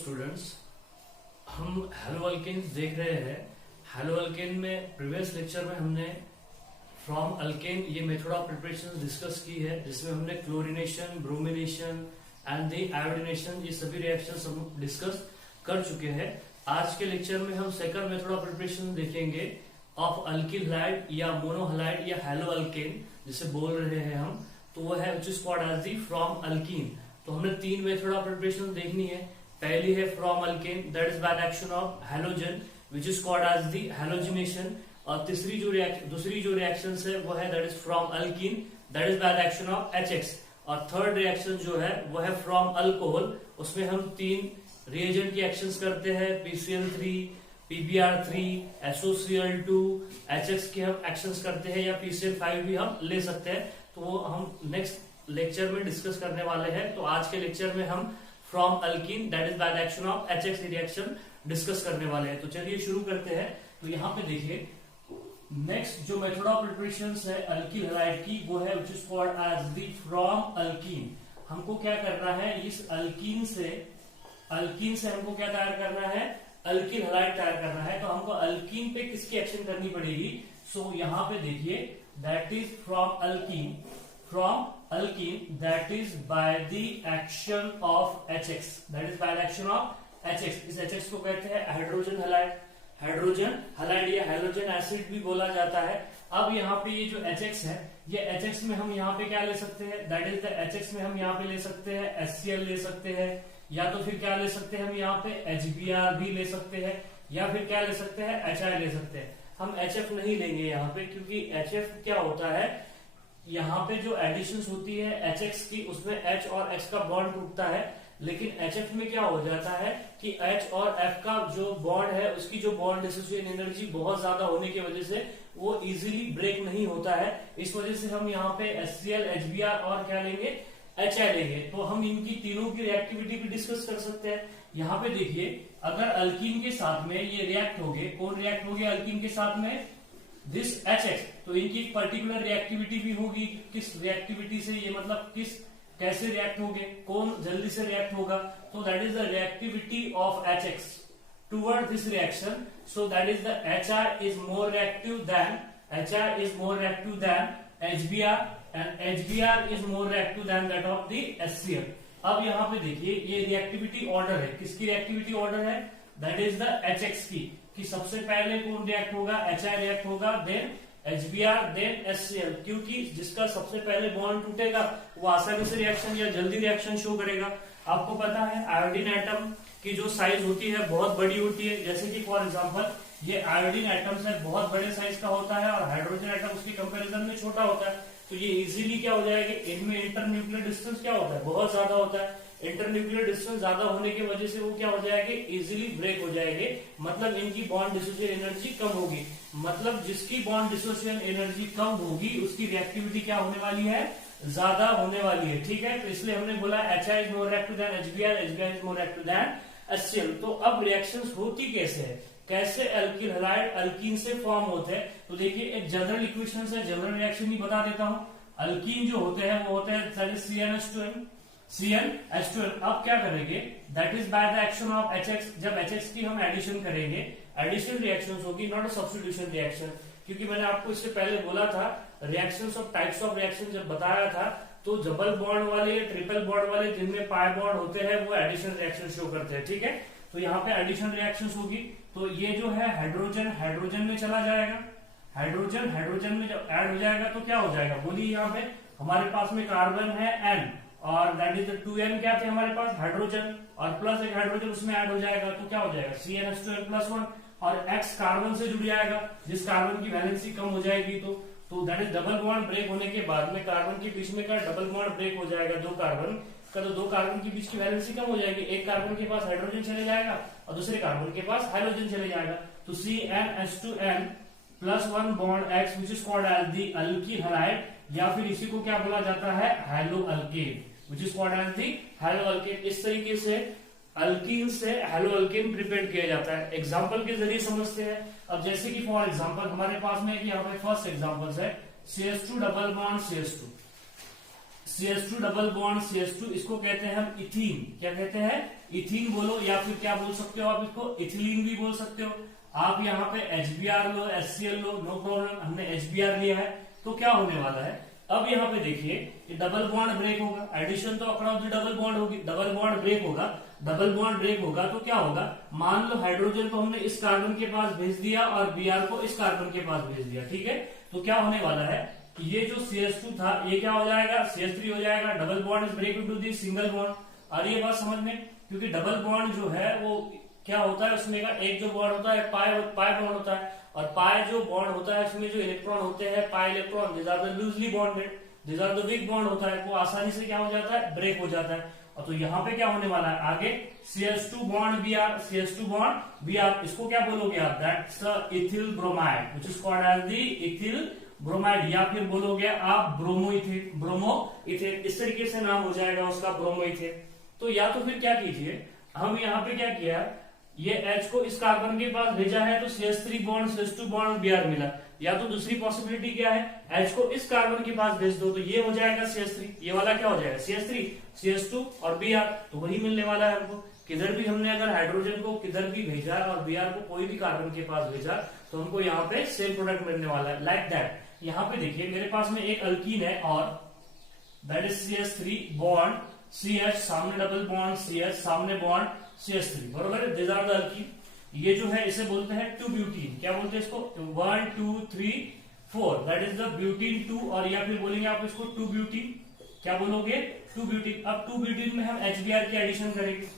Students, हम hello alkanes देख रहे हैं। हेलो अल्केन में प्रीवियस लेक्चर में हमने फ्रॉम अल्केन ये मेथड ऑफ प्रिपरेशन डिस्कस की है, जिसमें हमने chlorination, bromination and the iodination ये सभी रिएक्शंस हम डिस्कस कर चुके हैं। आज के लेक्चर में हम सेकंड मेथड ऑफ प्रिपरेशन देखेंगे ऑफ अल्किल हैलाइड या मोनोहैलाइड या हेलो अल्केन जिसे बोल रहे हैं हम, तो वो है which is called as the from alkene. तो हमने तीन मेथड ऑफ प्रिपरेशन देखनी है। पहली है from alkane, that is by the action of halogen which is called as the halogenation. और दूसरी जो रिएक्शन है वो है that is from alkene, that is by the action of HX। और थर्ड रिएक्शन जो है वो है फ्रॉम अल्कोहल, उसमें हम तीन रिएजेंट की एक्शंस करते हैं, PCl3, PBr3, SOCl2, HX की हम एक्शंस करते हैं, या PCl5 भी हम ले सकते हैं। तो वो हम नेक्स्ट लेक्चर में डिस्कस करने वाले हैं। तो आज के लेक्चर में हम from alkene that is by the action of HX reaction discuss करने वाले हैं। तो चलिए शुरू करते हैं। तो यहाँ पे देखिए नेक्स्ट जो मेथड ऑफ प्रिपरेशन है अल्किल हैलाइड की वो है which is called as the from alkene. हमको क्या करना है, इस अल्कीन से हमको क्या तैयार करना है, अल्किल हैलाइड तैयार करना है। तो हमको अल्कीन पे किसकी एक्शन करनी पड़ेगी। सो यहाँ पे देखिए that is from alkene that is by the action of HX, that is by the action of HX। इस HX को कहते हैं हाइड्रोजन हैलाइड या हाइड्रोजन एसिड भी बोला जाता है। अब यहाँ पे ये जो HX है, ये HX में हम यहाँ पे क्या ले सकते हैं, दैट इज द HX में हम यहाँ पे ले सकते हैं HCl ले सकते हैं, या तो फिर क्या ले सकते हैं हम यहाँ पे HBr भी ले सकते हैं, या फिर क्या ले सकते हैं HI ले सकते हैं। हम HF नहीं लेंगे यहाँ पे, क्योंकि HF क्या होता है, यहाँ पे जो एडिशंस होती है HX की उसमें H और X का बॉन्ड टूटता है, लेकिन HF में क्या हो जाता है कि H और F का जो बॉन्ड है उसकी जो बॉन्ड डिसोसिएशन एनर्जी बहुत ज्यादा होने की वजह से वो इजीली ब्रेक नहीं होता है। इस वजह से हम यहाँ पे HCl, HBr और क्या लेंगे, HI लेंगे। तो हम इनकी तीनों की रिएक्टिविटी भी डिस्कस कर सकते हैं। यहाँ पे देखिए अगर अल्कीन के साथ में ये रिएक्ट हो गए, कौन रिएक्ट हो गया अल्कीन के साथ में, दिस HX, तो इनकी एक पर्टिकुलर रिएक्टिविटी भी होगी। किस रिएक्टिविटी से, ये मतलब कैसे रिएक्ट होंगे, कौन जल्दी से रिएक्ट होगा, तो that is the reactivity of HX toward this reaction. So that is the HI is more reactive than HBr and HBr is more reactive than that of the HCl। अब यहाँ पे देखिए ये रिएक्टिविटी ऑर्डर है, किसकी reactivity order है, that is the HX की, कि सबसे पहले कौन रिएक्ट होगा, HI रिएक्ट होगा, देन HBr, देन HCl। क्योंकि जिसका सबसे पहले बॉन्ड टूटेगा वो आसानी से रिएक्शन या जल्दी रिएक्शन शो करेगा। आपको पता है आयोडीन एटम की जो साइज होती है बहुत बड़ी होती है, जैसे कि फॉर एग्जांपल ये आयोडीन एटम है बहुत बड़े साइज का होता है और हाइड्रोजन एटम उसके कंपैरिजन में छोटा होता है। तो ये इजीली क्या हो जाएगा, इनमें इंटरन्यूक्लियर डिस्टेंस क्या होता है, बहुत ज्यादा होता है। इंटरन्यूक्लियर डिस्टेंस ज्यादा होने की वजह से वो क्या हो जाएंगे, इजीली ब्रेक हो जाएंगे, मतलब इनकी बॉन्ड डिसोसिएशन एनर्जी कम होगी। मतलब जिसकी बॉन्ड डिसोसिएशन एनर्जी कम होगी उसकी रिएक्टिविटी क्या होने वाली है, ज्यादा होने वाली है। ठीक है, तो इसलिए हमने बोला HI is more reactive than HBr, HBr is more reactive than HCl। तो अब रिएक्शंस होती कैसे है, कैसे अल्किल हैलाइड अल्कीन से फॉर्म होते हैं। तो देखिए एक जनरल इक्वेशन है, जनरल रिएक्शन ही बता देता हूं। अल्कीन जो होते हैं वो होते हैं CnH2n। अब क्या करेंगे, that is by the action of HX। जब HX की हम एडिशन करेंगे, एडिशन रिएक्शन होगी, नॉट अ सब्स्टिट्यूशन रिएक्शन। क्योंकि मैंने आपको इससे पहले बोला था reactions of types of reaction जब बताया था, तो डबल बॉन्ड वाले या ट्रिपल बॉन्ड वाले जिनमें पाई बॉन्ड होते हैं वो एडिशन रिएक्शन शो करते हैं। ठीक है, तो यहाँ पे एडिशन रिएक्शन होगी। तो ये जो है हाइड्रोजन में चला जाएगा, हाइड्रोजन में जब ऐड हो जाएगा तो क्या हो जाएगा, बोलिए यहाँ पे हमारे पास में कार्बन है N और दैट इज 2N क्या थे हमारे पास, हाइड्रोजन, और प्लस एक हाइड्रोजन उसमें ऐड हो जाएगा तो क्या हो जाएगा CnH2n+1, और X कार्बन से जुड़ जाएगा, जिस कार्बन की वैलेंसी कम हो जाएगी तो that is double bond break होने के बाद में कार्बन के बीच में का डबल बॉन्ड ब्रेक हो जाएगा दो कार्बन का, तो दो कार्बन के बीच की वैलेंसी कम हो जाएगी। एक कार्बन के पास हाइड्रोजन चले जाएगा और दूसरे कार्बन के पास हाइड्रोजन चले जाएगा, तो CnH2n+1 bond X which is called as the alkyl halide, या फिर इसी को क्या बोला जाता है, halo alkane which is called as the halo alkane. इस तरीके से अल्कीन से हैलो अल्केन प्रिपेयर किया जाता है। एग्जांपल के जरिए समझते हैं। अब जैसे कि फॉर एग्जांपल हमारे पास में यहाँ पे फर्स्ट एग्जांपल है CH2 double bond CH2 CH2 double bond CH2, इसको कहते हैं हम इथीन। क्या कहते हैं? इथीन बोलो, या फिर क्या बोल सकते हो आप इसको? इथिलीन भी बोल सकते हो। आप यहाँ पे HBr लो, HCl लो, नो प्रॉब्लम। हमने HBr लिया है, तो क्या होने वाला है? अब यहाँ पे देखिए, ये डबल बॉन्ड ब्रेक होगा, एडिशन तो अक्रॉस द डबल बॉन्ड होगी, डबल बॉन्ड ब्रेक होगा। डबल बॉन्ड ब्रेक होगा तो क्या होगा? मान लो हाइड्रोजन को हमने इस कार्बन के पास भेज दिया और Br को इस कार्बन के पास भेज दिया, ठीक है? तो क्या होने वाला है? ये जो CH2 था, ये क्या हो जाएगा? CH3 हो जाएगा। Double bond is break into the single bond. और ये बात समझ में, क्योंकि डबल बॉन्ड जो है वो क्या होता है, उसमें का एक जो बॉन्ड होता है पाई बॉन्ड होता है, और पाई जो बॉन्ड होता है उसमें जो इलेक्ट्रॉन होते हैं, pi electron, this are the loosely bonded, this are the weak bond होता है, वो आसानी से क्या हो जाता है? ब्रेक हो जाता है। और तो यहाँ पे क्या होने वाला है आगे? CH2 bond Br, CH2 bond Br, इसको क्या बोलोगे आप? That's ethyl bromide which is called as the ethyl bromide, या फिर बोलोगे आप ब्रोमोइथेन, इस तरीके से नाम हो जाएगा उसका, ब्रोमोइथेन। तो या तो फिर क्या कीजिए, हम यहाँ पे क्या किया, ये H को इस कार्बन के पास भेजा है तो CH3 bond CH2 bond Br मिला। या तो दूसरी पॉसिबिलिटी क्या है, H को इस कार्बन के पास भेज दो तो ये हो जाएगा CH3, ये वाला क्या हो जाएगा? CH3, CH2 और Br, तो वही मिलने वाला है हमको। किधर भी हमने अगर हाइड्रोजन को किधर भी भेजा और Br को कोई भी कार्बन के पास भेजा तो हमको यहाँ पे सेम प्रोडक्ट मिलने वाला है, लाइक दैट। यहाँ पे देखिए मेरे पास में एक अल्कीन है और that is CH3 bond CH, सामने डबल बॉन्ड CH, सामने बॉन्ड CH3, बरोबर है? This are the alkene. ये जो है इसे बोलते हैं 2 ब्यूटीन। क्या बोलते हैं इसको? 1 2 3 4, दैट इज द ब्यूटीन 2, और या फिर बोलेंगे आप इसको 2 ब्यूटीन। क्या बोलोगे? 2 ब्यूटीन। अब 2 ब्यूटीन में हम HBr की एडिशन करेंगे,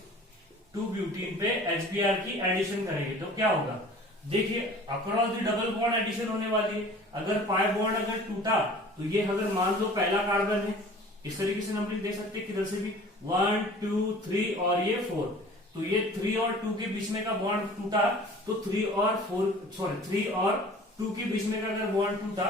2 ब्यूटीन पे HBr की एडिशन करेंगे तो क्या होगा? देखिए across the double bond addition होने वाली है। अगर पाई बॉन्ड अगर टूटा तो ये अगर मान लो पहला कार्बन है, इस तरीके से नंबरिंग दे सकते हैं किधर से भी, 1 2 3 और ये 4, तो ये 3 और 2 के बीच में का बॉन्ड टूटा तो 3 और 2 के बीच में का अगर बॉन्ड टूटा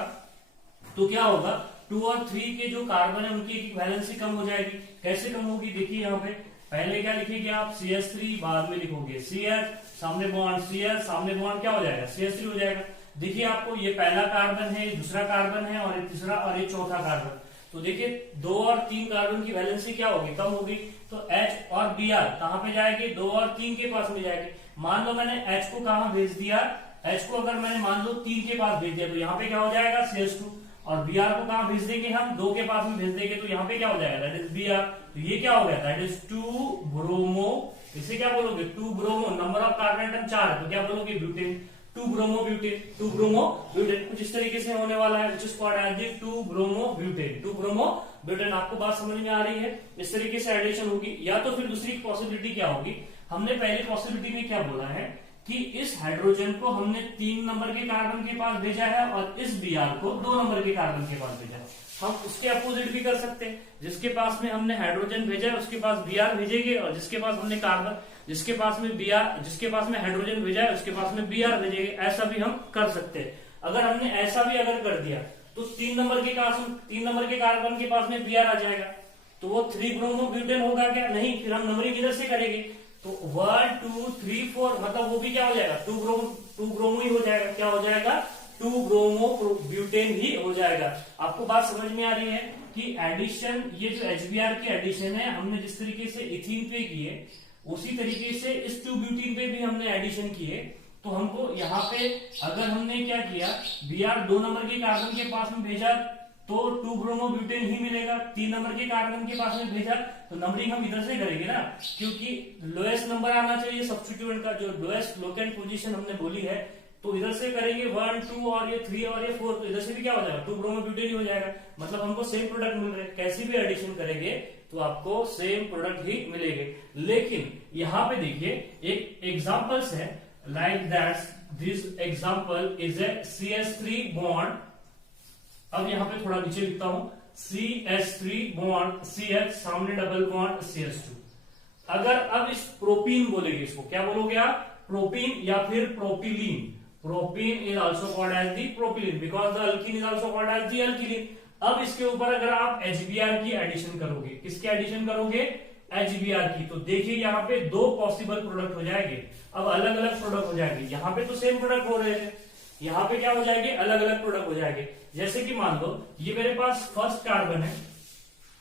तो क्या होगा? 2 और 3 के जो कार्बन है उनकी वैलेंसी कम हो जाएगी। कैसे कम होगी? देखिए यहाँ पे पहले क्या लिखेंगे आप? CH3, बाद में लिखोगे CH, सामने बॉन्ड CH, सामने बॉन्ड क्या हो जाएगा? CH3 हो जाएगा। देखिए आपको ये पहला कार्बन है, दूसरा कार्बन है, और ये तीसरा और ये चौथा कार्बन। तो देखिए 2 और 3 कार्बन की वैलेंसी क्या होगी? कम होगी। तो H और Br कहां पे जाएंगे? 2 और 3 के पास में जाएंगे। मान लो मैंने H को कहां भेज दिया? H को अगर मैंने मान लो 3 के पास भेज दिया तो यहाँ पे क्या हो जाएगा? CH2। और Br को कहां भेज देंगे हम? 2 के पास में भेज देंगे तो यहाँ पे क्या हो जाएगा? That is Br। तो ये क्या हो गया? दैट इज 2 ब्रोमो, इसे क्या बोलोगे? 2 bromo, number of carbon atom 4 तो क्या बोलोगे? Butane, 2 bromo butane, 2 bromo butane, कुछ इस तरीके से होने वाला है, which is called as the 2 bromo butane, 2 bromo butane. आपको बात समझ में आ रही है? इस तरीके से एडिशन होगी। या तो फिर दूसरी पॉसिबिलिटी क्या होगी, हमने पहली पॉसिबिलिटी में क्या बोला है कि इस हाइड्रोजन को हमने 3 नंबर के कार्बन के पास भेजा है और इस Br को 2 नंबर के कार्बन के पास भेजा है। हम उसके अपोजिट भी कर सकते हैं, जिसके पास में हमने हाइड्रोजन भेजा है उसके पास Br भेजेंगे, और जिसके पास हमने कार्बन, जिसके पास में हाइड्रोजन भेजा है उसके पास में Br भेजेंगे। ऐसा भी हम कर सकते हैं। अगर हमने ऐसा भी अगर कर दिया तो 3 नंबर के कार्बन के पास में Br आ जाएगा, तो वो 3 ब्रोमो ब्यूटेन होगा क्या? नहीं, फिर हम नंबरिंग किधर से करेंगे? तो 1 2 3 4, मतलब वो भी क्या हो जाएगा? 2 ब्रोमो ही हो जाएगा। क्या हो जाएगा? 2 ब्रोमो ब्यूटेन ही हो जाएगा। आपको बात समझ में आ रही है कि एडिशन, ये जो HBr की एडिशन है हमने जिस तरीके से इथीन पे किए उसी तरीके से इस 2 ब्यूटीन पे भी हमने एडिशन किए। तो हमको यहाँ पे अगर हमने क्या किया, Br 2 नंबर के कार्बन के पास में भेजा तो 2 ब्रोमो ब्यूटेन ही मिलेगा। 3 नंबर के कार्बन के पास में भेजा तो नंबरिंग हम इधर से करेंगे ना, क्योंकि लोएस्ट नंबर आना चाहिए सब्स्टिट्यूएंट का, जो लोएस्ट लोकेंट पोजीशन हमने बोली है, तो इधर से करेंगे 1 2 और ये 3 और ये 4, तो इधर से भी क्या हो जाएगा? 2 ब्रोमो ब्यूटेन ही हो जाएगा। मतलब हमको सेम प्रोडक्ट मिल रहे हैं। कैसी भी एडिशन करेंगे तो आपको सेम प्रोडक्ट ही मिलेंगे। लेकिन यहाँ पे देखिए एक एग्जाम्पल्स है, like that this example is a CH3 bond. अब यहाँ पे थोड़ा नीचे लिखता हूं, CH3 बॉन्ड CH, सामने डबल बॉन्ड CH2। अगर अब इस प्रोपीन बोलेंगे, इसको क्या बोलोगे आप? प्रोपीन या फिर propylene. Propene is also called as the propylene because the alkene is also called as the alkylene. अब इसके ऊपर अगर आप HBr की एडिशन करोगे, किसकी एडिशन करोगे? HBr की, तो देखिए यहाँ पे 2 पॉसिबल प्रोडक्ट हो जाएंगे। अब अलग अलग प्रोडक्ट हो जाएंगे। यहाँ पे तो सेम प्रोडक्ट हो रहे थे, यहाँ पे क्या हो जाएंगे? अलग अलग प्रोडक्ट हो जाएंगे। जैसे कि मान लो ये मेरे पास फर्स्ट कार्बन है,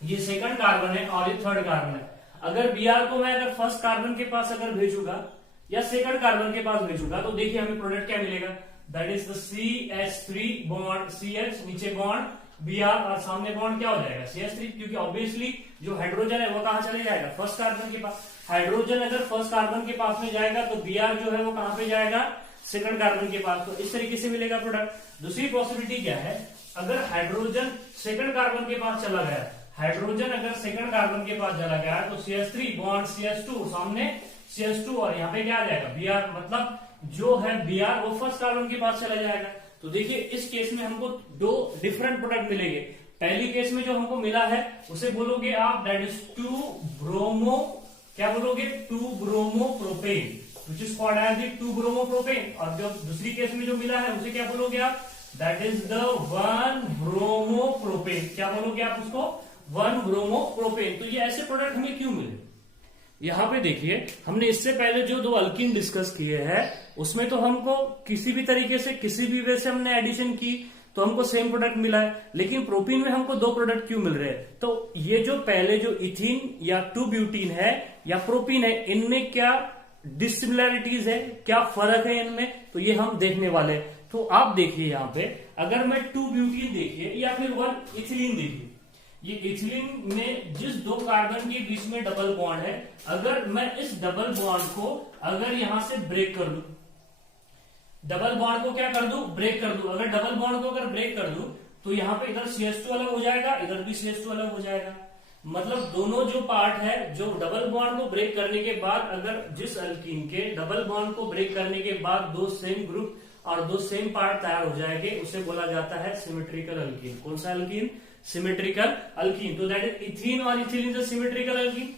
ये सेकंड कार्बन है और ये थर्ड कार्बन है। अगर Br को मैं अगर फर्स्ट कार्बन के पास अगर भेजूंगा या सेकंड कार्बन के पास भेजूंगा तो देखिए हमें प्रोडक्ट क्या मिलेगा, that is the CH3 bond CH, नीचे बॉन्ड Br और सामने बॉन्ड क्या हो जाएगा CH3, क्योंकि ऑब्वियसली जो हाइड्रोजन है वो कहां चले जाएगा फर्स्ट कार्बन के पास। हाइड्रोजन अगर फर्स्ट कार्बन के पास में जाएगा तो Br जो है वो कहां पे जाएगा सेकंड कार्बन के पास। तो इस तरीके से मिलेगा प्रोडक्ट। दूसरी पॉसिबिलिटी क्या है, अगर हाइड्रोजन सेकंड कार्बन के पास चला गया, हाइड्रोजन अगर सेकंड कार्बन के पास चला गया तो CH3 बॉन्ड CH2 सामने CH2 और यहाँ पे क्या आ जाएगा Br, मतलब जो है Br वो फर्स्ट कार्बन के पास चला जाएगा। तो देखिए इस केस में हमको दो डिफरेंट प्रोडक्ट मिलेंगे। पहली केस में जो हमको मिला है उसे बोलोगे आप दैट इज 2 ब्रोमो, क्या बोलोगे 2 bromo propane, which is called as the 2 bromo propane. और जो दूसरी केस में जो मिला है उसे क्या बोलोगे आप, that is the 1 bromo propane, क्या बोलोगे आप उसको 1 ब्रोमो प्रोपेन। तो ये ऐसे प्रोडक्ट हमें क्यों मिले, यहां पे देखिए हमने इससे पहले जो दो अल्कीन डिस्कस किए हैं उसमें तो हमको किसी भी तरीके से किसी भी वे से हमने एडिशन की तो हमको सेम प्रोडक्ट मिला है, लेकिन प्रोपीन में हमको दो प्रोडक्ट क्यों मिल रहे हैं। तो ये जो पहले जो इथीन या 2 ब्यूटीन है या प्रोपीन है, इनमें क्या डिसिमिलरिटीज है, क्या फर्क है इनमें, तो ये हम देखने वाले हैं। तो आप देखिए यहाँ पे अगर मैं 2 ब्यूटीन देखिए या फिर 1 इथिलीन देखिए, ये इथिलीन में जिस दो कार्बन के बीच में डबल बॉन्ड है, अगर मैं इस डबल बॉन्ड को अगर यहां से ब्रेक कर दूं, डबल बॉन्ड को क्या कर दूं ब्रेक कर दूं, अगर डबल बॉन्ड को अगर ब्रेक कर दूं तो यहाँ पे इधर CH2 अलग हो जाएगा, इधर भी CH2 अलग हो जाएगा। मतलब दोनों जो पार्ट है जो डबल बॉन्ड को ब्रेक करने के बाद, अगर जिस अल्कीन के डबल बॉन्ड को ब्रेक करने के बाद दो सेम ग्रुप और दो सेम पार्ट तैयार हो जाएंगे, उसे बोला जाता है सिमेट्रिकल अल्कीन। कौन सा अल्कीन, सिमेट्रिकल अल्कीन। तो दैट इज इथीन और ethylene is symmetrical alkyne,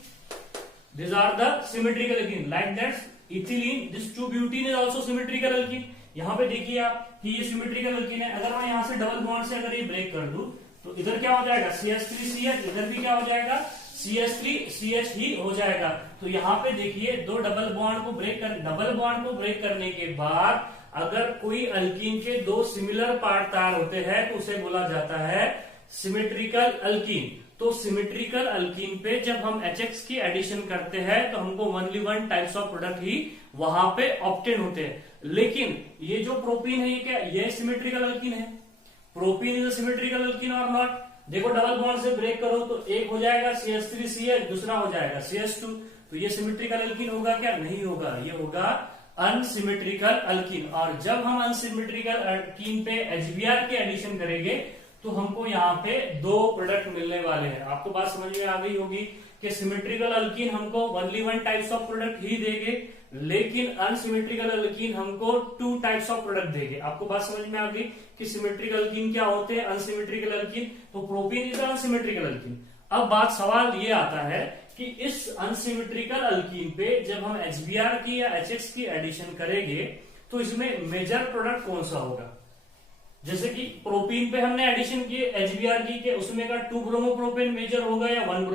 these are the symmetrical alkene, like that ethylene, this 2 butene is also symmetrical alkene। यहाँ पे देखिए आप कि ये सिमेट्रिकल अल्कीन है। अगर मैं यहाँ से डबल बॉन्ड से अगर ये ब्रेक कर दूं तो इधर क्या हो जाएगा CH3CH, इधर भी क्या हो जाएगा CH3CH ही हो जाएगा। तो यहाँ पे देखिए दो डबल बॉन्ड को ब्रेक करने के बाद अगर कोई अल्कीन के दो सिमिलर पार्ट तैयार होते हैं तो उसे बोला जाता है सिमेट्रिकल अल्कीन। तो सिमेट्रिकल अल्कीन पे जब हम HX की एडिशन करते हैं तो हमको ओनली 1 टाइप्स ऑफ प्रोडक्ट ही वहां पे ऑब्टेन होते हैं। लेकिन ये जो प्रोपीन है ये क्या, ये सिमेट्रिकल अल्कीन है। प्रोपीन इज सिमेट्रिकल अल्कीन और नॉट। देखो डबल बॉन्ड से ब्रेक करो तो एक हो जाएगा CH3CH, दूसरा हो जाएगा CH2। तो ये सिमेट्रिकल अल्कीन होगा क्या, नहीं होगा, ये होगा अनसिमेट्रिकल अल्कीन। और जब हम अनसिमेट्रिकल अल्कीन पे HBr की एडिशन करेंगे तो हमको यहाँ पे दो प्रोडक्ट मिलने वाले हैं। आपको बात समझ में आ गई होगी कि सिमेट्रिकल अल्कीन हमको ओनली 1 टाइप्स ऑफ प्रोडक्ट ही देंगे, लेकिन अनसिमेट्रिकल अल्कीन हमको 2 टाइप्स ऑफ प्रोडक्ट देंगे। आपको बात समझ में आ गई कि सिमेट्रिकल अल्कीन क्या होते हैं, अनसिमेट्रिकल अल्कीन। तो प्रोपीन इज अनसिमेट्रिकल अल्कीन। अब बात सवाल ये आता है कि इस अनसिमेट्रिकल अल्कीन पे जब हम HBr की या HX की एडिशन करेंगे तो इसमें मेजर प्रोडक्ट कौन सा होगा। जैसे कि प्रोपीन पे हमने एडिशन की HBr की के उसमें का 2 ब्रोमोप्रोपेन मेजर होगा या 1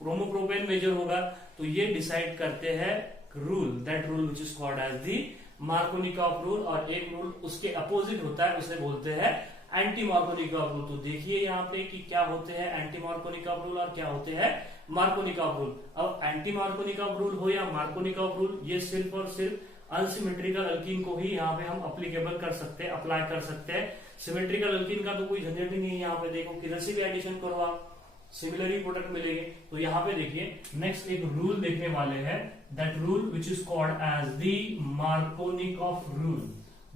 ब्रोमोप्रोपेन मेजर होगा। तो ये डिसाइड करते हैं rule, that rule which is called as the Markovnikov rule. और एक रूल उसके अपोजिट होता है, उसे बोलते हैं एंटी मार्कोनिकॉफ रूल। तो देखिए यहाँ पे कि क्या होते हैं एंटी मार्कोनिकॉफ रूल और क्या होते हैं मार्कोनिकॉफ रूल। अब एंटी मार्कोनिकॉफ रूल हो या मार्कोनिकॉफ रूल, ये सिर्फ और सिर्फ अनसिमेट्रिकल अल्कीन को ही यहाँ पे हम अप्लीकेबल कर सकते हैं, अप्लाई कर सकते हैं। सिमेट्रिकल अल्कीन का तो कोई झंझट ही नहीं है। यहाँ पे देखो किधर से भी एडिशन करो आप सिमिलर ही प्रोडक्ट मिलेंगे। तो यहाँ पे देखिए नेक्स्ट एक रूल देखने वाले हैं, that rule which is called as the Markovnikov rule.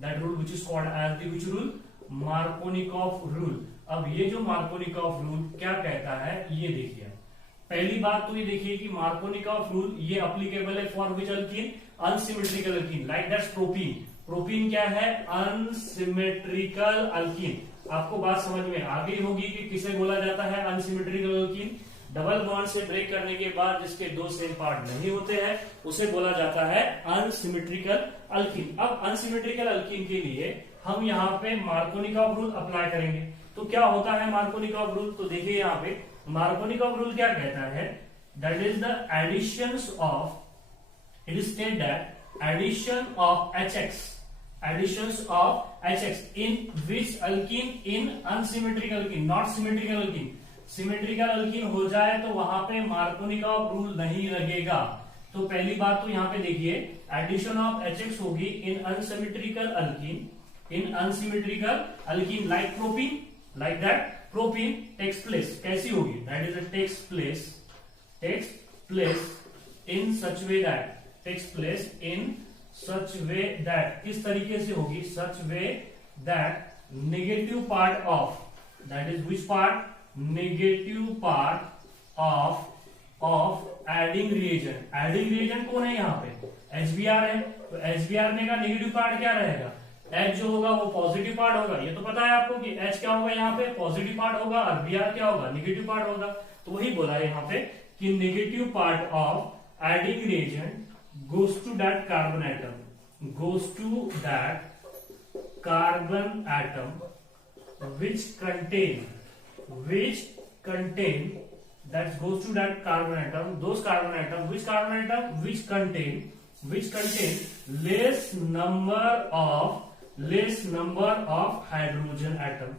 That rule which is called as the which rule, Markovnikov rule. अब ये जो मार्कोनिकॉफ रूल क्या कहता है ये देखिए। पहली बात तो ये देखिए कि मार्कोनिकॉफ रूल ये अप्लीकेबल है for which alkene, unsymmetrical alkene, like that's propene. Propene क्या है, अनसिमेट्रिकल अल्कीन। आपको बात समझ में आ गई होगी कि किसे बोला जाता है अनसिमेट्रिकल अल्कीन। डबल बॉन्ड से ब्रेक करने के बाद जिसके दो सेम पार्ट नहीं होते हैं उसे बोला जाता है अनसिमेट्रिकल अल्कीन। अब अनसिमेट्रिकल अल्कीन के लिए हम यहाँ पे मार्कोनिकॉफ रूल अप्लाई करेंगे। तो क्या होता है मार्कोनिकॉफ रूल, तो देखिए यहाँ पे मार्कोनिकॉफ रूल क्या कहता है, that is the additions of, it is stated that addition of HX in which alkene, in unsymmetrical alkene, not symmetrical alkene, symmetrical alkyne हो जाए तो वहां पे मार्कोनिकॉफ रूल नहीं लगेगा। तो पहली बात तो यहाँ पे देखिए, एडिशन ऑफ HX होगी in unsymmetrical alkene, in unsymmetrical alkene like propene, like that propene takes place. कैसी होगी? That is takes place in such way that, takes place in such way that, किस तरीके से होगी? Such way that negative part of, that is which part? Negative part of adding reagent. Adding reagent कौन है यहाँ पे? HBr है। तो HBr में का नेगेटिव पार्ट क्या रहेगा? H जो होगा वो पॉजिटिव पार्ट होगा। ये तो पता है आपको कि H क्या होगा यहाँ पे? पॉजिटिव पार्ट होगा, और Br क्या होगा? नेगेटिव पार्ट होगा। तो वही बोला है यहाँ पे कि negative part of adding reagent goes to that carbon atom, goes to that carbon atom which contain, that goes to that carbon atom, those carbon atom, which carbon atom? Which contain less number of hydrogen atom,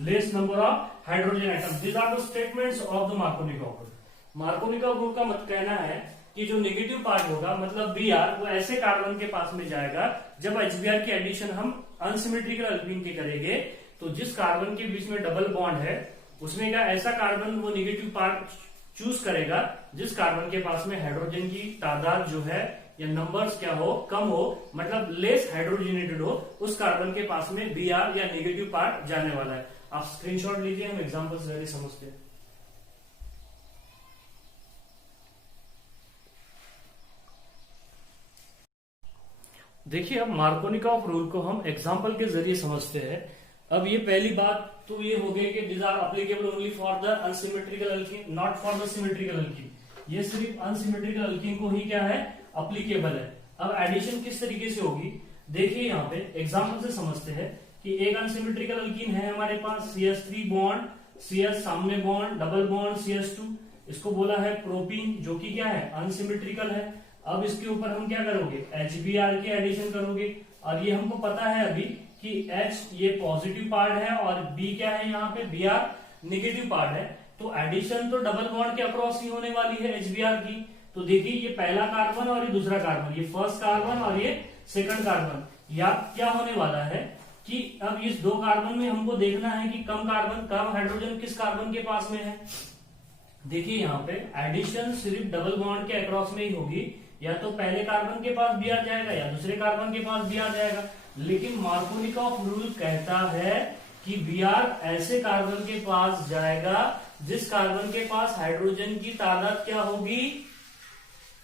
less number of hydrogen atom. These are the statements of the Markovnikov rule. Markovnikov rule का मत कहना है कि जो negative part होगा मतलब Br, वो ऐसे कार्बन के पास में जाएगा जब HBr की एडिशन हम अनसिमेट्रिकल अल्कीन के करेंगे, तो जिस कार्बन के बीच में डबल बॉन्ड है उसमें का ऐसा कार्बन वो नेगेटिव पार्ट चूज करेगा जिस कार्बन के पास में हाइड्रोजन की तादाद जो है या नंबर्स क्या हो, कम हो, मतलब लेस हाइड्रोजनेटेड हो, उस कार्बन के पास में Br या नेगेटिव पार्ट जाने वाला है। आप स्क्रीनशॉट लीजिए, हम एग्जांपल से समझते हैं। देखिए, अब मार्कोनिकॉफ रूल को हम एग्जांपल के जरिए समझते हैं। अब ये पहली बात तो ये हो गई कि this are applicable only for the unsymmetrical alkene, not for the symmetrical alkene. ये सिर्फ अनसिमेट्रिकल अल्कीन को ही क्या है? अप्लीकेबल है। अब एडिशन किस तरीके से होगी? देखिए यहाँ पे एग्जांपल से समझते हैं कि एक अनसिमेट्रिकल अल्कीन है हमारे पास, CH3 बॉन्ड, CH सामने बॉन्ड, डबल बॉन्ड CH2, इसको बोला है प्रोपीन, जो कि क्या है? अनसिमेट्रिकल है। अब इसके ऊपर हम क्या करोगे? HBr की एडिशन करोगे, और ये हमको पता है अभी कि H ये पॉजिटिव पार्ट है और B क्या है यहाँ पे? Br नेगेटिव पार्ट है। तो एडिशन तो डबल बॉन्ड के अक्रॉस ही होने वाली है HBr की। तो देखिए, ये पहला कार्बन और ये दूसरा कार्बन, ये फर्स्ट कार्बन और ये सेकंड कार्बन, या क्या होने वाला है कि अब इस दो कार्बन में हमको देखना है कि कम हाइड्रोजन किस कार्बन के पास में है। देखिए यहाँ पे एडिशन सिर्फ डबल बॉन्ड के अक्रॉस में ही होगी, या तो पहले कार्बन के पास Br जाएगा या दूसरे कार्बन के पास Br जाएगा। लेकिन मार्कोनिकॉफ रूल कहता है कि Br ऐसे कार्बन के पास जाएगा जिस कार्बन के पास हाइड्रोजन की तादाद क्या होगी?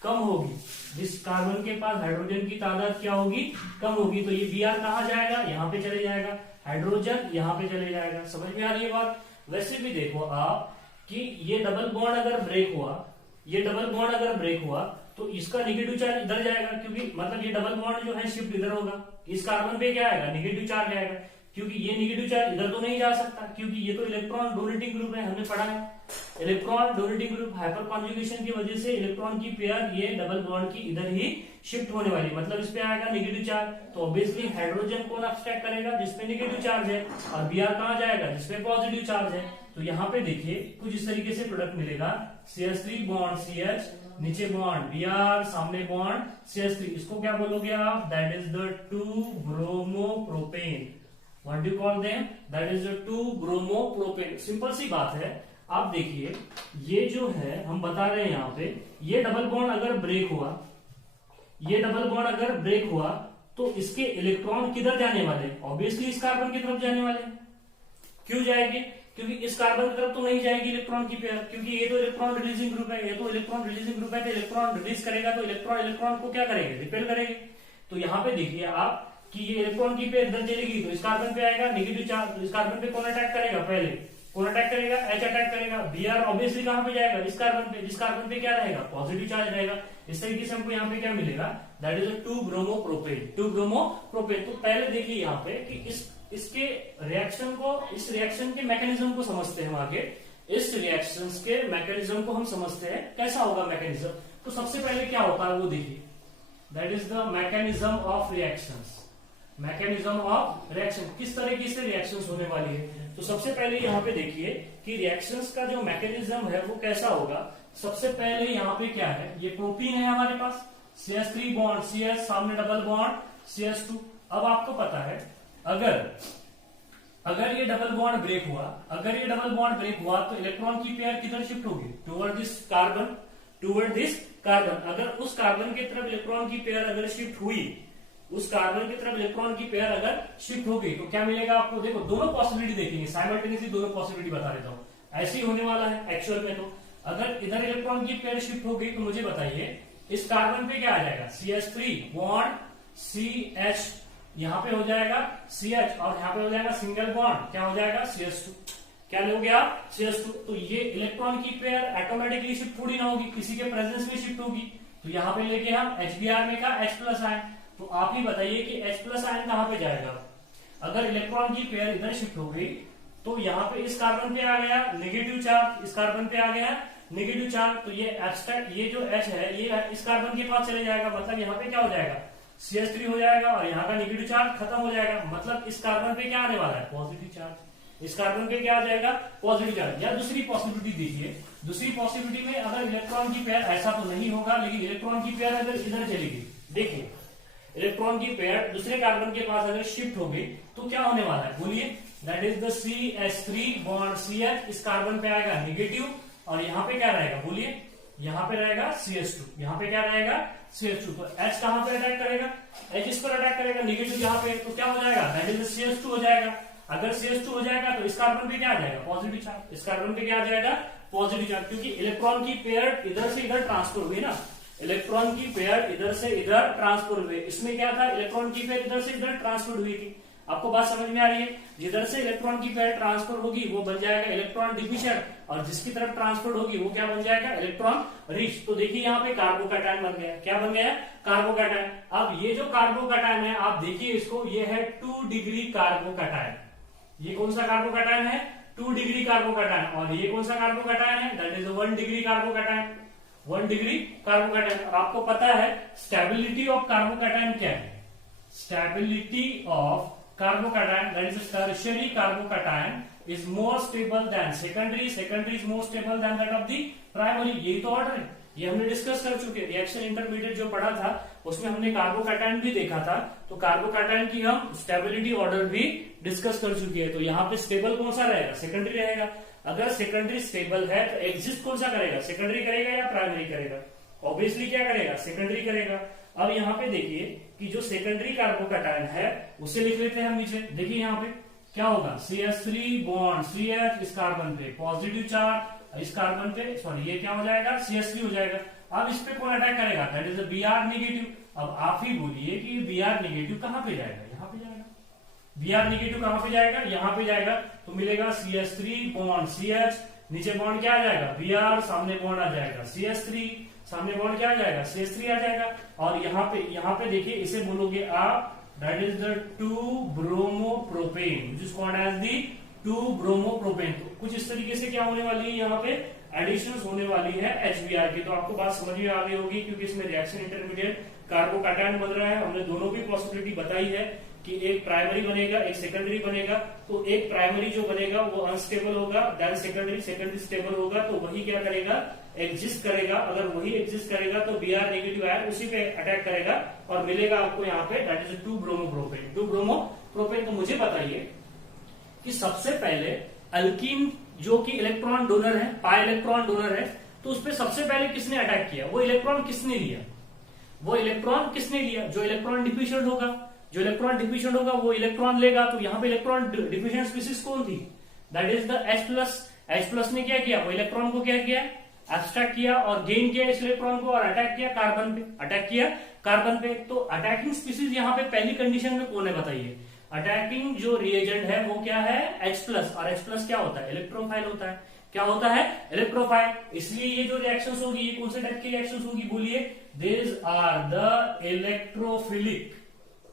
कम होगी। जिस कार्बन के पास हाइड्रोजन की तादाद क्या होगी? कम होगी। तो ये Br कहां जाएगा? यहाँ पे चले जाएगा, हाइड्रोजन यहाँ पे चले जाएगा। समझ में आ रही है बात? वैसे भी देखो आप कि ये डबल बॉन्ड अगर ब्रेक हुआ, तो इसका नेगेटिव चार्ज इधर जाएगा, क्योंकि मतलब ये डबल बॉन्ड जो है शिफ्ट इधर होगा, इस कार्बन पे क्या आएगा? नेगेटिव चार्ज आएगा, क्योंकि ये नेगेटिव चार्ज इधर तो नहीं जा सकता, क्योंकि ये तो इलेक्ट्रॉन डोनेटिंग ग्रुप है, हमने पढ़ा है। Electron donating group hyper conjugation की वजह से इलेक्ट्रॉन की पेयर ये डबल बॉन्ड की इधर ही शिफ्ट होने वाली, मतलब इस पे आएगा नेगेटिव चार्ज। तो ऑब्वियसली हाइड्रोजन कौन अब्स्ट्रैक्ट करेगा? जिसपे नेगेटिव चार्ज है, और Br कहां जाएगा? जिसपे पॉजिटिव चार्ज है। तो यहाँ पे देखिए कुछ इस तरीके से प्रोडक्ट मिलेगा, CH3 बॉन्ड CH, नीचे बॉन्ड Br, सामने बॉन्ड CH3, इसको क्या बोलोगे आप? That is the two bromopropane. What do you call them? That is the two bromopropane. Simple सी बात है। आप देखिए, ये जो है हम बता रहे हैं यहाँ पे, ये डबल बॉन्ड अगर ब्रेक हुआ, तो इसके इलेक्ट्रॉन किधर जाने वाले? ऑब्वियसली इस कार्बन की तरफ जाने वाले। क्यों जाएंगे? क्योंकि इस कार्बन की तरफ तो नहीं जाएगी इलेक्ट्रॉन की पेयर, क्योंकि ये तो इलेक्ट्रॉन रिलीजिंग ग्रुप है, तो इलेक्ट्रॉन रिलीज करेगा, तो इलेक्ट्रॉन को क्या करेंगे? रिपेल करेंगे। तो यहाँ पे देखिए आप कि ये इलेक्ट्रॉन की पेयर इधर चलेगी, तो इस कार्बन पे आएगा नेगेटिव चार्ज, तो इस कार्बन पे कौन अटैक करेगा? पहले कौन अटैक करेगा? H अटैक करेगा। Br ऑब्वियसली कहां पे जाएगा? इस कार्बन पे, जिस कार्बन पे क्या रहेगा? पॉजिटिव चार्ज रहेगा। इस तरीके से हमको यहाँ पे क्या मिलेगा? That is two bromopropane. तो पहले देखिए यहाँ पे कि इसके रिएक्शन को, इस रिएक्शन के मैकेनिज्म को समझते हैं हम आगे। इस रिएक्शन के मैकेनिज्म को हम समझते हैं, कैसा होगा मैकेनिज्म। तो सबसे पहले क्या होता है वो देखिए, that is the mechanism of reactions. Mechanism of reaction, किस तरीके से रिएक्शंस होने वाली है। तो सबसे पहले यहाँ पे देखिए कि रिएक्शंस का जो मैकेनिज्म है वो कैसा होगा। सबसे पहले यहाँ पे क्या है, ये प्रोपीन है हमारे पास, CH3 बॉन्ड CH, सामने डबल बॉन्ड CH2। अब आपको पता है अगर ये डबल बॉन्ड ब्रेक हुआ, अगर ये डबल बॉन्ड ब्रेक हुआ तो इलेक्ट्रॉन की पेयर किधर शिफ्ट होगी, toward this carbon, toward this carbon. अगर उस कार्बन की तरफ इलेक्ट्रॉन की पेयर अगर शिफ्ट हुई, उस कार्बन की तरफ इलेक्ट्रॉन की पेयर अगर शिफ्ट हो गई तो क्या मिलेगा आपको। देखो दोनों पॉसिबिलिटी देखेंगे, साइमल्टेनियसली दोनों पॉसिबिलिटी बता देता हूं। ऐसे ही होने वाला है एक्चुअल में। तो अगर इधर इलेक्ट्रॉन की पेयर शिफ्ट हो गई तो मुझे बताइए इस कार्बन पे क्या आ जाएगा, CH3 बॉन्ड CH, यहां पे हो जाएगा CH, और यहां पे हो जाएगा सिंगल बॉन्ड, क्या हो जाएगा CH2। क्या लोगे आप, CH2। तो ये इलेक्ट्रॉन की पेयर ऑटोमेटिकली शिफ्ट थोड़ी ना होगी, किसी के प्रेजेंस में शिफ्ट होगी। तो यहाँ पे लेके हम HBr में का H+ आयन। तो आप ही बताइए कि H+ आयन कहां पे जाएगा। अगर इलेक्ट्रॉन की पेयर इधर शिफ्ट हो गई तो यहाँ पे इस कार्बन पे आ गया नेगेटिव चार्ज, इस कार्बन पे आ गया नेगेटिव चार्ज। तो ये एब्स्ट्रैक्ट, ये जो H है ये इस कार्बन के पास चले जाएगा, मतलब यहाँ पे क्या हो जाएगा, CH3 हो जाएगा, और यहाँ का नेगेटिव चार्ज खत्म हो जाएगा। मतलब इस कार्बन पे क्या आने वाला है, पॉजिटिव चार्ज। इस कार्बन पे क्या आ जाएगा, पॉजिटिव चार्ज। या दूसरी पॉसिबिलिटी देखिए, दूसरी पॉसिबिलिटी में अगर इलेक्ट्रॉन की पेयर, ऐसा तो नहीं होगा लेकिन इलेक्ट्रॉन की पेयर अगर इधर चली गई, देखिए इलेक्ट्रॉन की पेयर दूसरे कार्बन के पास अगर शिफ्ट हो गई तो क्या होने वाला है, बोलिए। That is the CH3 bond CH, इस कार्बन पे आएगा नेगेटिव, और यहाँ पे क्या रहेगा, बोलिए, यहाँ पे रहेगा CH2, यहाँ पे क्या रहेगा CH2। तो H कहां पे अटैक करेगा, H इस पर अटैक करेगा नेगेटिव यहाँ पे, तो क्या हो जाएगा, दैट इज द CH2 हो जाएगा। अगर CH2 हो जाएगा तो इस कार्बन पे क्या आ जाएगा, पॉजिटिव चार्ज। इस कार्बन पे क्या आ जाएगा, पॉजिटिव चार्ज, क्योंकि इलेक्ट्रॉन की पेयर इधर से इधर ट्रांसफर हुई ना, इलेक्ट्रॉन की पेयर इधर से इधर ट्रांसफर हुई। इसमें क्या था, इलेक्ट्रॉन की पेयर इधर से इधर ट्रांसफर हुई थी। आपको बात समझ में आ रही है, जिधर से इलेक्ट्रॉन की पेयर ट्रांसफर होगी वो बन जाएगा इलेक्ट्रॉन डिफिशिएंट, और जिसकी तरफ ट्रांसफर होगी वो क्या बन जाएगा, इलेक्ट्रॉन रिच। तो देखिए यहाँ पे कार्बोकैटायन बन गया, क्या बन गया, कार्बोकैटायन। अब ये जो कार्बोकैटायन है आप देखिए इसको, ये है 2 डिग्री कार्बोकैटायन। ये कौन सा कार्बोकैटायन है, 2 डिग्री कार्बोकैटायन। और ये कौन सा कार्बोकैटायन है, that is 1 degree carbocation, 1 degree carbocation. और आपको पता है स्टेबिलिटी ऑफ कार्बोकैटायन क्या है, stability of carbocation, that is tertiary carbocation is more stable than secondary, secondary is more stable than that of the primary। यही तो order है, ये हमने डिस्कस कर चुके हैं। रिएक्शन इंटरमीडिएट जो पढ़ा था उसमें हमने कार्बोकैटायन भी देखा था, तो कार्बोकैटायन की हम स्टेबिलिटी ऑर्डर भी डिस्कस कर चुके हैं। तो यहाँ पे स्टेबल कौन सा रहेगा, सेकेंडरी रहेगा। अगर सेकेंडरी स्टेबल है तो एग्जिस्ट कौन सा करेगा, सेकेंडरी करेगा या प्राइमरी करेगा, ऑब्वियसली क्या करेगा, सेकेंडरी करेगा। अब यहाँ पे देखिए कि जो सेकेंडरी कार्बोकैटायन है उसे लिख लेते हैं हम नीचे। देखिए यहाँ पे क्या होगा, CH3 बॉन्ड CH, इस कार्बन पे पॉजिटिव चार्ज, इस कार्बन पे सॉरी ये क्या हो जाएगा, CH3 हो जाएगा। अब इस पे कौन अटैक करेगा, दैट इज Br नेगेटिव। अब आप ही बोलिए कि Br नेगेटिव कहां पे जाएगा, यहाँ पे जाएगा। Br नेगेटिव कहां पे जाएगा, यहाँ पे जाएगा। तो मिलेगा CH3 बॉन्ड CH, नीचे बॉन्ड क्या आ जाएगा, Br, सामने बॉन्ड आ जाएगा CH3, सामने बॉन्ड क्या आ जाएगा, CH3 आ जाएगा। और यहाँ पे देखिए इसे बोलोगे आप, that is the 2-bromopropane, which is called as the 2-bromopropane। तो कुछ इस तरीके से क्या होने वाली है, यहाँ पे एडिशन होने वाली है HBr की। तो आपको बात समझ में आ गई होगी, क्योंकि इसमें रिएक्शन इंटरमीडिएट कार्बोकैटायन बन रहा है। हमने दोनों की पॉसिबिलिटी बताई है कि एक प्राइमरी बनेगा, एक सेकेंडरी बनेगा। तो एक प्राइमरी जो बनेगा वो अनस्टेबल होगा, देन सेकेंडरी स्टेबल होगा। तो वही क्या करेगा, एग्जिस्ट करेगा। अगर वही एग्जिस्ट करेगा तो Br नेगेटिव आयन उसी पे अटैक करेगा और मिलेगा आपको यहाँ पे, दैट इज 2-ब्रोमोप्रोपेन। 2-ब्रोमोप्रोपेन। तो मुझे बताइए कि सबसे पहले अल्कीन जो कि इलेक्ट्रॉन डोनर है, पाई इलेक्ट्रॉन डोनर है, तो उस पर सबसे पहले किसने अटैक किया, वो इलेक्ट्रॉन किसने लिया, वो इलेक्ट्रॉन किसने लिया, जो इलेक्ट्रॉन डिफिशिएंट होगा, जो इलेक्ट्रॉन डिफिशिएंट होगा वो इलेक्ट्रॉन लेगा। तो यहाँ पे इलेक्ट्रॉन डिफिशिएंट स्पीसीज कौन थी, that is the H+। H+ ने क्या किया, वो इलेक्ट्रॉन को क्या किया, एब्स्ट्रैक्ट किया और गेन किया इस इलेक्ट्रॉन को, और अटैक किया कार्बन पे, अटैक किया कार्बन पे। तो अटैकिंग स्पीसीज यहाँ पे पहली कंडीशन में कौन है बताइए, अटैकिंग जो रिएजेंट है वो क्या है, H+। और H+ क्या होता है, इलेक्ट्रोफाइल होता है। क्या होता है, इलेक्ट्रोफाइल। इसलिए ये जो रिएक्शंस होगी ये कौन से टाइप की रिएक्शंस होगी, बोलिए, these are the electrophilic,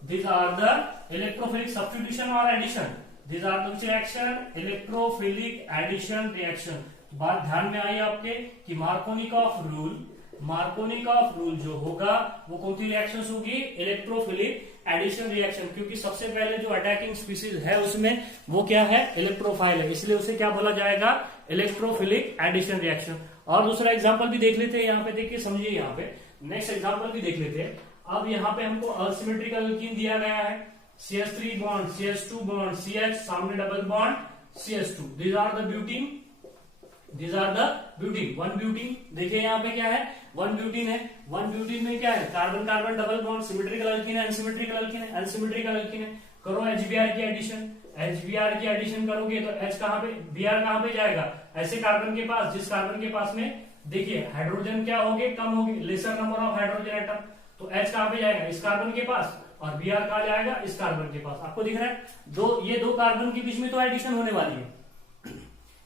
these are the electrophilic substitution और addition, these are the reaction electrophilic addition reaction. बात ध्यान में आई आपके कि मार्कोनिकॉफ रूल, मार्कोनिकॉफ रूल जो होगा वो कौन सी रिएक्शंस होगी, इलेक्ट्रोफिलिक एडिशन रिएक्शन, क्योंकि सबसे पहले जो अटैकिंग स्पीसीज है उसमें वो क्या है, इलेक्ट्रोफाइल है, इसलिए उसे क्या बोला जाएगा, इलेक्ट्रोफिलिक एडिशन रिएक्शन। और दूसरा एग्जांपल भी देख लेते हैं, यहाँ पे देखिए समझिए, यहाँ पे नेक्स्ट एग्जांपल भी देख लेते हैं। अब यहाँ पे हमको असिमेट्रिकल अल्कीन दिया गया है, CH3 bond CH2 bond CH, सामने double bond CH2, these are the butene, these are the butene, one butene. देखिए यहाँ पे क्या है, वन ब्यूटीन है, वन ब्यूटीन में क्या है, carbon carbon double bond, symmetrical alkyne है, अनसिमेट्रिकल अल्कीन है, अनसिमेट्रिकल अल्कीन है। करो HBr की एडिशन, HBr की एडिशन करोगे तो H कहाँ पे, Br कहाँ पे जाएगा, ऐसे कार्बन के पास, जिस कार्बन के पास में देखिए हाइड्रोजन क्या होंगे, कम होगी, laser number of hydrogen atom, तो H कहाँ पे जाएगा, इस कार्बन के पास, और Br कहाँ जाएगा, इस कार्बन के पास। आपको दिख रहा है, ये दो कार्बन के बीच में तो एडिशन होने वाली है,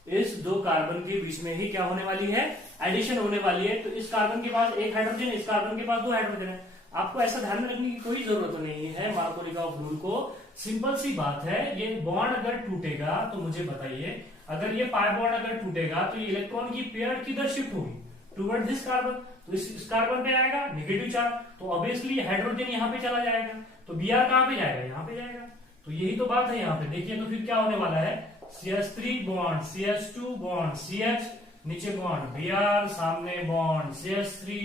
इस दो कार्बन के बीच में ही क्या होने वाली है, एडिशन होने वाली है। तो इस कार्बन के पास एक हाइड्रोजन, इस कार्बन के पास दो हाइड्रोजन है। आपको ऐसा ध्यान में रखने की कोई जरूरत नहीं है मार्कोनिकॉफ रूल को, सिंपल सी बात है। ये बॉन्ड अगर टूटेगा तो मुझे बताइए, अगर ये पाई बॉन्ड अगर टूटेगा तो ये इलेक्ट्रॉन की पेयर किधर शिफ्ट होगी, टुवर्ड दिस कार्बन, तो इस कार्बन पे आएगा नेगेटिव चार्ज, तो ऑब्वियसली हाइड्रोजन यहाँ पे चला जाएगा, तो Br कहाँ पे जाएगा, यहाँ पे जाएगा। तो यही तो बात है यहाँ पे, देखिए तो फिर क्या होने वाला है, CH3 bond CH2 bond CH, नीचे बॉन्ड Br, सामने बॉन्ड CH3,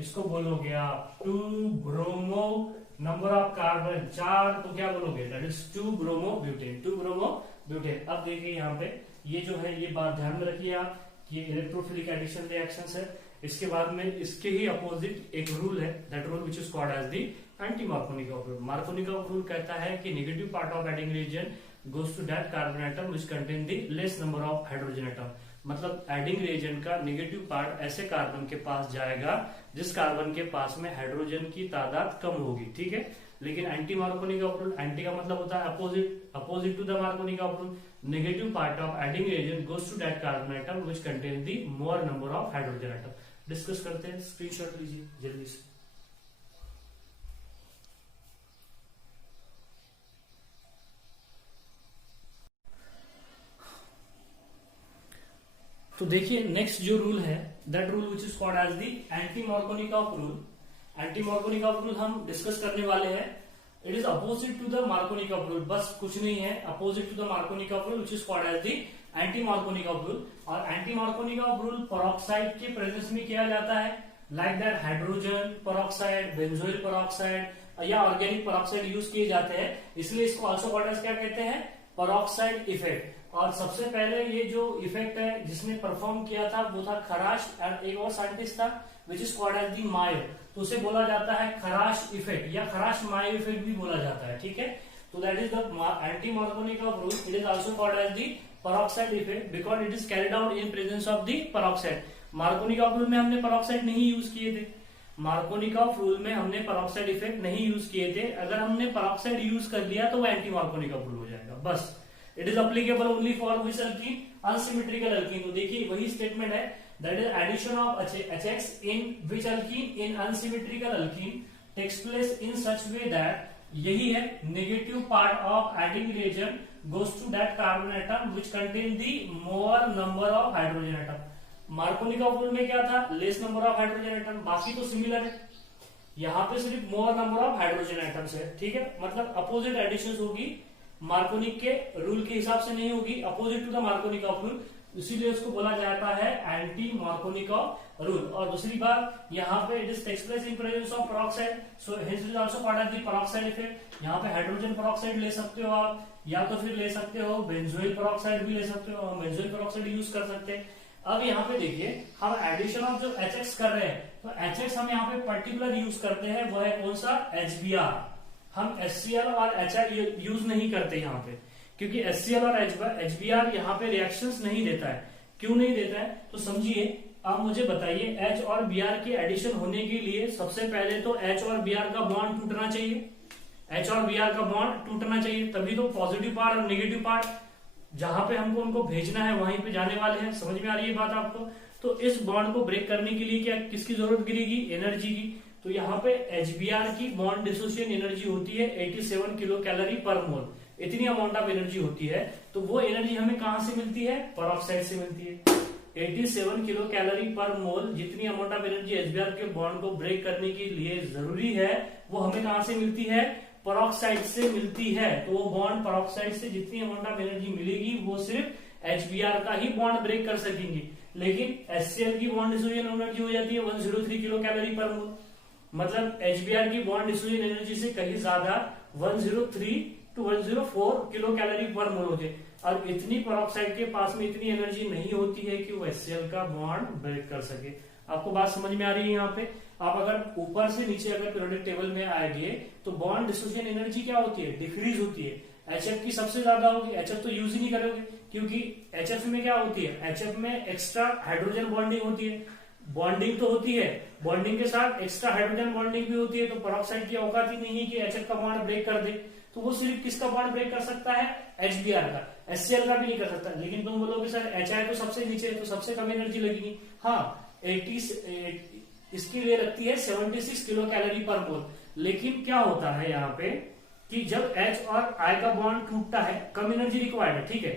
इसको बोलोगे आप 2 ब्रोमो, नंबर ऑफ कार्बन 4, तो क्या बोलोगे, that is 2 bromo butane, 2 bromo butane. अब देखिए यहाँ पे ये जो है, ये बात ध्यान में रखिए आप, ये इलेक्ट्रोफिलिक एडिशन रिएक्शंस है। इसके बाद में इसके ही अपोजिट एक रूल है, that rule which is called as the anti Markovnikov rule. Markovnikov rule कहता है कि negative part of adding reagent goes to that carbon atom which contain the less number of hydrogen atom, मतलब adding reagent का negative part ऐसे carbon के पास जाएगा जिस carbon के पास में हाइड्रोजन की तादाद कम होगी, ठीक है। लेकिन एंटी मार्कोनिकॉफ रूल, एंटी का मतलब होता है opposite, opposite to the Markovnikov rule, negative part of adding reagent goes to that carbon atom which contain the more number of hydrogen atom. Discuss करते हैं, स्क्रीनशॉट लीजिए जल्दी से। तो देखिए नेक्स्ट जो रूल है, that rule which is called as the anti Markovnikov rule. Anti Markovnikov rule हम डिस्कस करने वाले हैं। It is opposite to the Markovnikov rule, बस कुछ नहीं है, opposite to the Markovnikov rule which is called as the anti Markovnikov rule. और anti Markovnikov rule peroxide के प्रेजेंस में किया जाता है, like that hydrogen peroxide, benzoyl peroxide या ऑर्गेनिक पेरोक्साइड यूज किए जाते हैं, इसलिए इसको ऑल्सो कॉल्ड एज क्या कहते हैं, पेरोक्साइड इफेक्ट। और सबसे पहले ये जो इफेक्ट है जिसने परफॉर्म किया था वो था खराश, एक और साइंटिस्ट था which is called as the Mayo, तो उसे बोला जाता है खराश इफेक्ट या खराश मायो इफेक्ट भी बोला जाता है, ठीक है। तो that is the anti Markovnikov rule. It is also called as the peroxide effect because it is carried out in presence of the peroxide. Markovnikov rule में हमने पेरोक्साइड नहीं यूज किए थे, मार्कोनिकॉफ रूल में हमने पेरोक्साइड इफेक्ट नहीं use किए थे। अगर हमने पेरोक्साइड यूज कर लिया तो वो एंटी मार्कोनिकॉफ रूल हो जाएगा, बस। It is applicable only for which alkene, unsymmetrical alkene. तो देखिए वही स्टेटमेंट है, that is addition of HX in which alkene, in unsymmetrical alkene takes place in such way that, यही है negative part of adding reagent goes to that carbon atom which contain the more number of hydrogen atom. Markovnikov rule में क्या था, less number of hydrogen atom, बाकी तो similar है, यहाँ पे सिर्फ मोर नंबर ऑफ हाइड्रोजन एटम्स है, ठीक है। मतलब अपोजिट एडिशन होगी, मार्कोनिक के रूल के हिसाब से नहीं होगी, opposite to the Markovnikov rule, इसीलिए उसको बोला जाता है एंटी मार्कोनिकॉफ रूल। और दूसरी बात, यहाँ पे it is takes place in presence of peroxide, so hence is also called as the peroxide effect. यहाँ पे हाइड्रोजन पेरोक्साइड ले सकते हो आप, या तो फिर ले सकते हो बेंजोइल पेरोक्साइड भी ले सकते हो, हम बेंजोइल पेरोक्साइड यूज कर सकते हैं। अब यहाँ पे देखिए हम एडिशन ऑफ जो HX कर रहे हैं, तो HX हम यहाँ पे पर्टिकुलर यूज करते हैं, वो है कौन सा, HBr। हम HCl और HI यूज नहीं करते यहाँ पे, क्योंकि HCl और HBr यहाँ पे रिएक्शंस नहीं देता है। क्यों नहीं देता है, तो समझिए। आप मुझे बताइए, H और Br के एडिशन होने के लिए सबसे पहले तो H और Br का बॉन्ड टूटना चाहिए, H और Br का बॉन्ड टूटना चाहिए, तभी तो पॉजिटिव पार्ट और नेगेटिव पार्ट जहां पे हमको उनको भेजना है वहीं पे जाने वाले हैं। समझ में आ रही है बात आपको। तो इस बॉन्ड को ब्रेक करने के लिए क्या किसकी जरूरत गिरेगी, एनर्जी की। तो यहाँ पे HBr की बॉन्ड डिसोसिएशन एनर्जी होती है 87 किलो कैलोरी पर मोल, इतनी अमाउंट ऑफ एनर्जी होती है। तो वो एनर्जी हमें कहां से मिलती है, पेरोक्साइड से मिलती है। 87 किलो कैलोरी पर मोल जितनी अमाउंट ऑफ एनर्जी एचबीआर के बॉन्ड को ब्रेक करने के लिए जरूरी है, वो हमें कहां से मिलती है? पेरोक्साइड से मिलती है। तो वो बॉन्ड पेरोक्साइड से जितनी अमाउंट ऑफ एनर्जी मिलेगी वो सिर्फ एचबीआर का ही बॉन्ड ब्रेक कर सकेंगे। लेकिन HCl की बॉन्ड डिसोसिएशन एनर्जी हो जाती है 103 किलो कैलोरी पर मोल, मतलब एचबीआर की बॉन्ड डिसोसिएशन एनर्जी से कहीं ज्यादा 103 to 104 किलो कैलोरी पर मोल होते हैं। और इतनी पेरोक्साइड के पास में इतनी एनर्जी नहीं होती है कि वो HCl का बॉन्ड ब्रेक कर सके। आपको बात समझ में आ रही है? यहाँ पे आप अगर ऊपर से नीचे अगर पीरियोडिक टेबल में आएंगे तो बॉन्ड डिसोसिएशन एनर्जी क्या होती है? डिक्रीज होती है। HF की सबसे ज्यादा होगी, HF तो यूज ही नहीं करोगे क्योंकि HF में क्या होती है? HF में एक्स्ट्रा हाइड्रोजन बॉन्डिंग होती है। बॉन्डिंग तो होती है, बॉन्डिंग के साथ एक्स्ट्रा हाइड्रोजन बॉन्डिंग भी होती है। तो पेरोक्साइड की औकात ही नहीं है कि HF का बॉन्ड ब्रेक कर दे। तो वो सिर्फ किसका बॉन्ड ब्रेक कर सकता है? HBr का, HCl का भी नहीं कर सकता। लेकिन तुम बोलोगे सर HI तो सबसे नीचे है तो सबसे कम एनर्जी लगेगी। हाँ, 80 इसके लिए लगती है 76 किलो कैलोरी पर मोल। लेकिन क्या होता है यहाँ पे कि जब H और I का बॉन्ड टूटता है, कम एनर्जी रिक्वायर्ड है, ठीक है।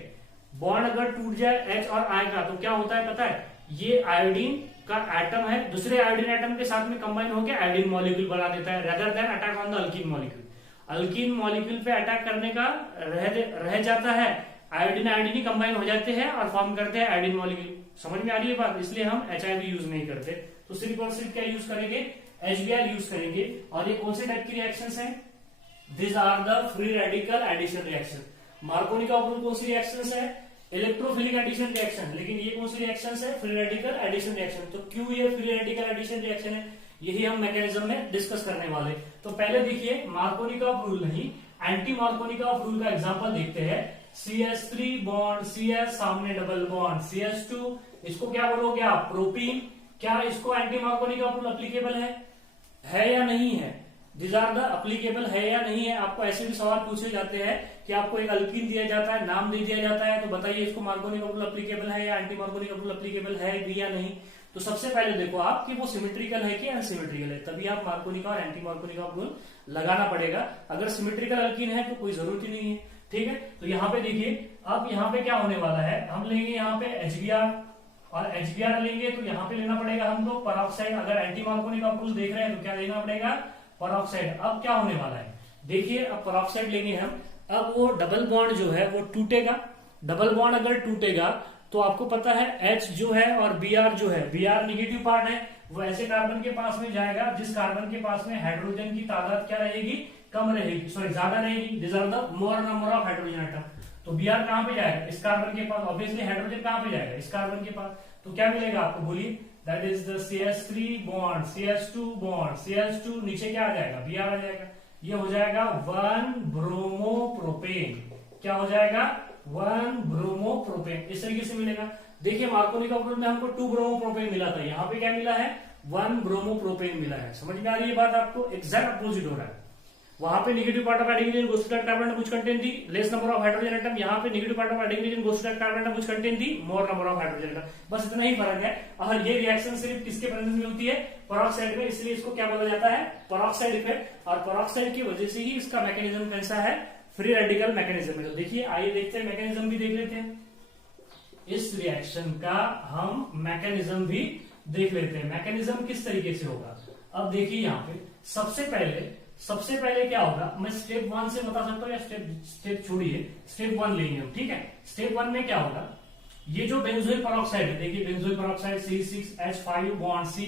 बॉन्ड अगर टूट जाए H और I का तो क्या होता है पता है? ये आयोडीन का एटम है दूसरे आयोडीन एटम के साथ में कंबाइन होकर आयोडीन मॉलिक्यूल बना देता है, rather than attack on the alkyne molecule. Alkyne molecule पे अटैक करने का रह जाता है, आयोडीन आयोडीन ही कंबाइन हो जाते हैं और फॉर्म करते हैं आयोडीन मॉलिक्यूल। समझ में आ रही है बात? इसलिए हम HIV यूज नहीं करते। तो सिर्फ और सिर्फ क्या यूज करेंगे? HBr यूज करेंगे। और ये कौन से टाइप की रिएक्शंस हैं? This are the free radical addition reaction. Markovnikov का अप्रूव कौन सी रिएक्शंस है? Electrophilic addition reaction. लेकिन ये कौन सी रिएक्शंस है? Free radical addition reaction. तो क्यों ये फ्री रेडिकल एडिशन रिएक्शन है, यही हम मैकेनिज्म में डिस्कस करने वाले। तो पहले देखिए मार्कोनी का रूल नहीं, एंटी मार्कोनी का रूल का एग्जांपल देखते हैं। CH3 बॉन्ड CS, सामने डबल बॉन्ड CH2, इसको क्या बोलोगे आप? प्रोपीन। क्या इसको एंटी मार्कोनी का रूल अप्लीकेबल है या नहीं है? दिस आर द अप्लीकेबल है या नहीं है। आपको ऐसे भी सवाल पूछे जाते हैं कि आपको एक अल्कीन दिया जाता है, नाम दे दिया जाता है, तो बताइए इसको मार्कोनी का रूल अप्लीकेबल है या एंटी मार्कोनी का रूल अप्लीकेबल है भी या नहीं। तो सबसे पहले देखो आप कि वो सिमेट्रिकल है कि अनसिमेट्रिकल है, तभी आप मार्कोनी का और एंटी मार्कोनी का रूल लगाना पड़ेगा। अगर सिमेट्रिकल अल्कीन है तो कोई जरूरत ही नहीं है, ठीक है। तो यहाँ पे देखिए अब यहाँ पे क्या होने वाला है, हम लेंगे यहाँ पे HBr और HBr लेंगे तो यहाँ पे लेना पड़ेगा हमको पेरोक्साइड। अगर एंटी मार्कोनी का रूल देख रहे हैं तो क्या लेना पड़ेगा? पेरोक्साइड। अब क्या होने वाला है देखिए, अब पेरोक्साइड लेंगे हम। अब वो डबल बॉन्ड जो है वो टूटेगा। डबल बॉन्ड अगर टूटेगा तो आपको पता है H जो है और Br जो है, Br निगेटिव पार्ट है, वो ऐसे कार्बन के पास में जाएगा जिस कार्बन के पास में हाइड्रोजन की तादाद क्या रहेगी? कम रहेगी, सॉरी ज्यादा रहेगी। This are the more number of hydrogen atom. तो Br कहां पे जाएगा? इस कार्बन के पास। ऑब्वियसली हाइड्रोजन कहां पे जाएगा? इस कार्बन के पास। तो क्या मिलेगा आपको बोलिए? That is the CH3 bond CH2 bond CH2, नीचे क्या आ जाएगा? Br आ जाएगा। ये हो जाएगा 1 ब्रोमोप्रोपेन। क्या हो जाएगा? 1 ब्रोमोप्रोपेन। इस तरीके से मिलेगा। देखिए मार्कोनी का रूल में हमको 2 ब्रोमोप्रोपेन मिला था, यहाँ पे क्या मिला है? 1 ब्रोमोप्रोपेन मिला है। समझ में आ रही है बात आपको? एग्जैक्ट अपोजिट हो रहा है। वहां पे negative part of adding reagent goes to that carbon atom which contain the less number of hydrogen atom. यहाँ पे negative part of adding reagent goes to that carbon atom which contain the more number of hydrogen atom. बस इतना ही फर्क है। और ये reaction सिर्फ किसके प्रेजेंस में होती है? पेरोक्साइड में, इसलिए इसको क्या बोला जाता है? Peroxide effect. और पेरोक्साइड की वजह से ही इसका मैकेनिज्म कैसा है? फ्री रेडिकल मैकेनिज्म है। तो देखिए आइए देखते हैं, मैकेनिज्म भी देख लेते हैं। इस रिएक्शन का हम मैकेनिज्म भी देख लेते हैं। मैकेनिज्म किस तरीके से होगा? अब देखिए यहाँ पे सबसे पहले क्या होगा, मैं स्टेप 1 से बता सकता हूँ या स्टेप छोड़िए, स्टेप 1 लेंगे हम, ठीक है। स्टेप 1 में क्या होगा? ये जो बेंजोइल पेरोक्साइड है, देखिए benzoyl peroxide C6H5 bond C,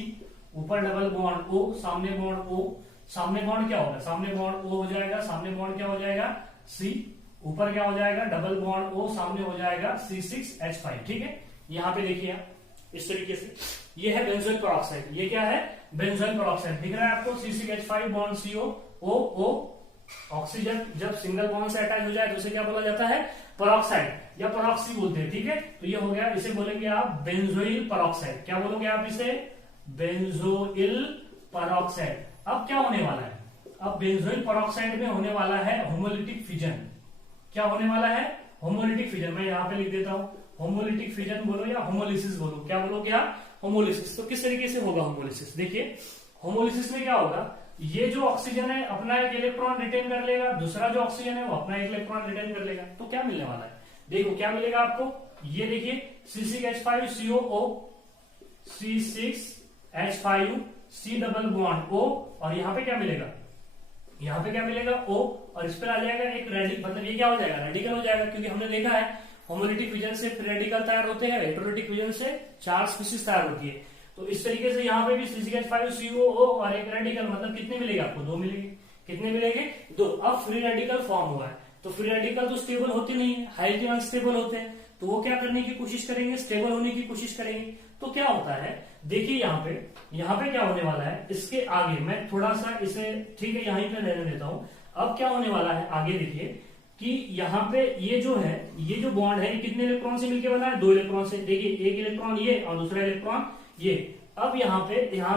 ऊपर डबल बॉन्ड O, सामने बॉन्ड O, सामने बॉन्ड क्या होगा? सामने बॉन्ड O हो जाएगा, सामने बॉन्ड क्या हो जाएगा? C, ऊपर क्या हो जाएगा? डबल बॉन्ड O, सामने हो जाएगा C6H5, ठीक है। यहाँ पे देखिए आप इस तरीके से, ये है बेंजोइल पेरोक्साइड। ये क्या है? Benzoyl peroxide. दिख रहा है आपको? C6H5 bond CO O। Oxygen जब सिंगल बॉन्ड से अटैच हो जाए तो उसे क्या बोला जाता है? पेरोक्साइड या पेरोक्सी बोलते हैं, ठीक है। तो ये हो गया, इसे बोलेंगे आप बेंजोइल पेरोक्साइड। क्या बोलोगे आप इसे? Benzoyl peroxide. अब क्या होने वाला है? अब बेंजोइल पेरोक्साइड में होने वाला है होमोलिटिक फिजन। क्या होने वाला है? Homolytic fission. मैं यहाँ पे लिख देता हूं, होमोलिटिक फिजन बोलो या होमोलिसिस बोलो, क्या बोलोगे आप? होमोलिसिस। तो किस तरीके से होगा होमोलिसिस? देखिए होमोलिसिस में क्या होगा, ये जो ऑक्सीजन है अपना एक इलेक्ट्रॉन रिटेन कर लेगा, दूसरा जो ऑक्सीजन है वो अपना एक इलेक्ट्रॉन रिटेन कर लेगा। तो क्या मिलने वाला है? देखो क्या मिलेगा आपको, ये देखिए C6H5COO, C6H5 C double bond O, और यहाँ पे क्या मिलेगा, यहाँ पे क्या मिलेगा O, और इस पर आ जाएगा एक रेडिकल, मतलब ये क्या हो जाएगा, रेडिकल हो जाएगा, क्योंकि हमने देखा है होमोलिटिक फ्यूजन से फ्री रेडिकल तैयार होते हैं, हेटेरोलिटिक फ्यूजन से चार्ज स्पीशीज तैयार होती है। तो इस तरीके से यहाँ पे भी C6H5COO और एक रेडिकल, मतलब कितने मिलेंगे आपको, 2 मिलेंगे। कितने मिलेंगे, 2। अब फ्री रेडिकल फॉर्म हुआ है, तो फ्री रेडिकल तो स्टेबल होते नहीं है, हाईली अनस्टेबल होते हैं, तो वो क्या करने की कोशिश करेंगे, स्टेबल होने की कोशिश करेंगे। तो क्या होता है, देखिए यहाँ पे क्या होने वाला है, इसके आगे मैं थोड़ा सा इसे, ठीक है, यहीं पे रहने देता हूं। अब क्या होने वाला है आगे, देखिए कि यहाँ पे ये जो है, ये जो बॉन्ड है, ये कितने इलेक्ट्रॉन से मिलकर बना है, 2 इलेक्ट्रॉन से। देखिए एक इलेक्ट्रॉन ये और दूसरा इलेक्ट्रॉन ये। अब यहाँ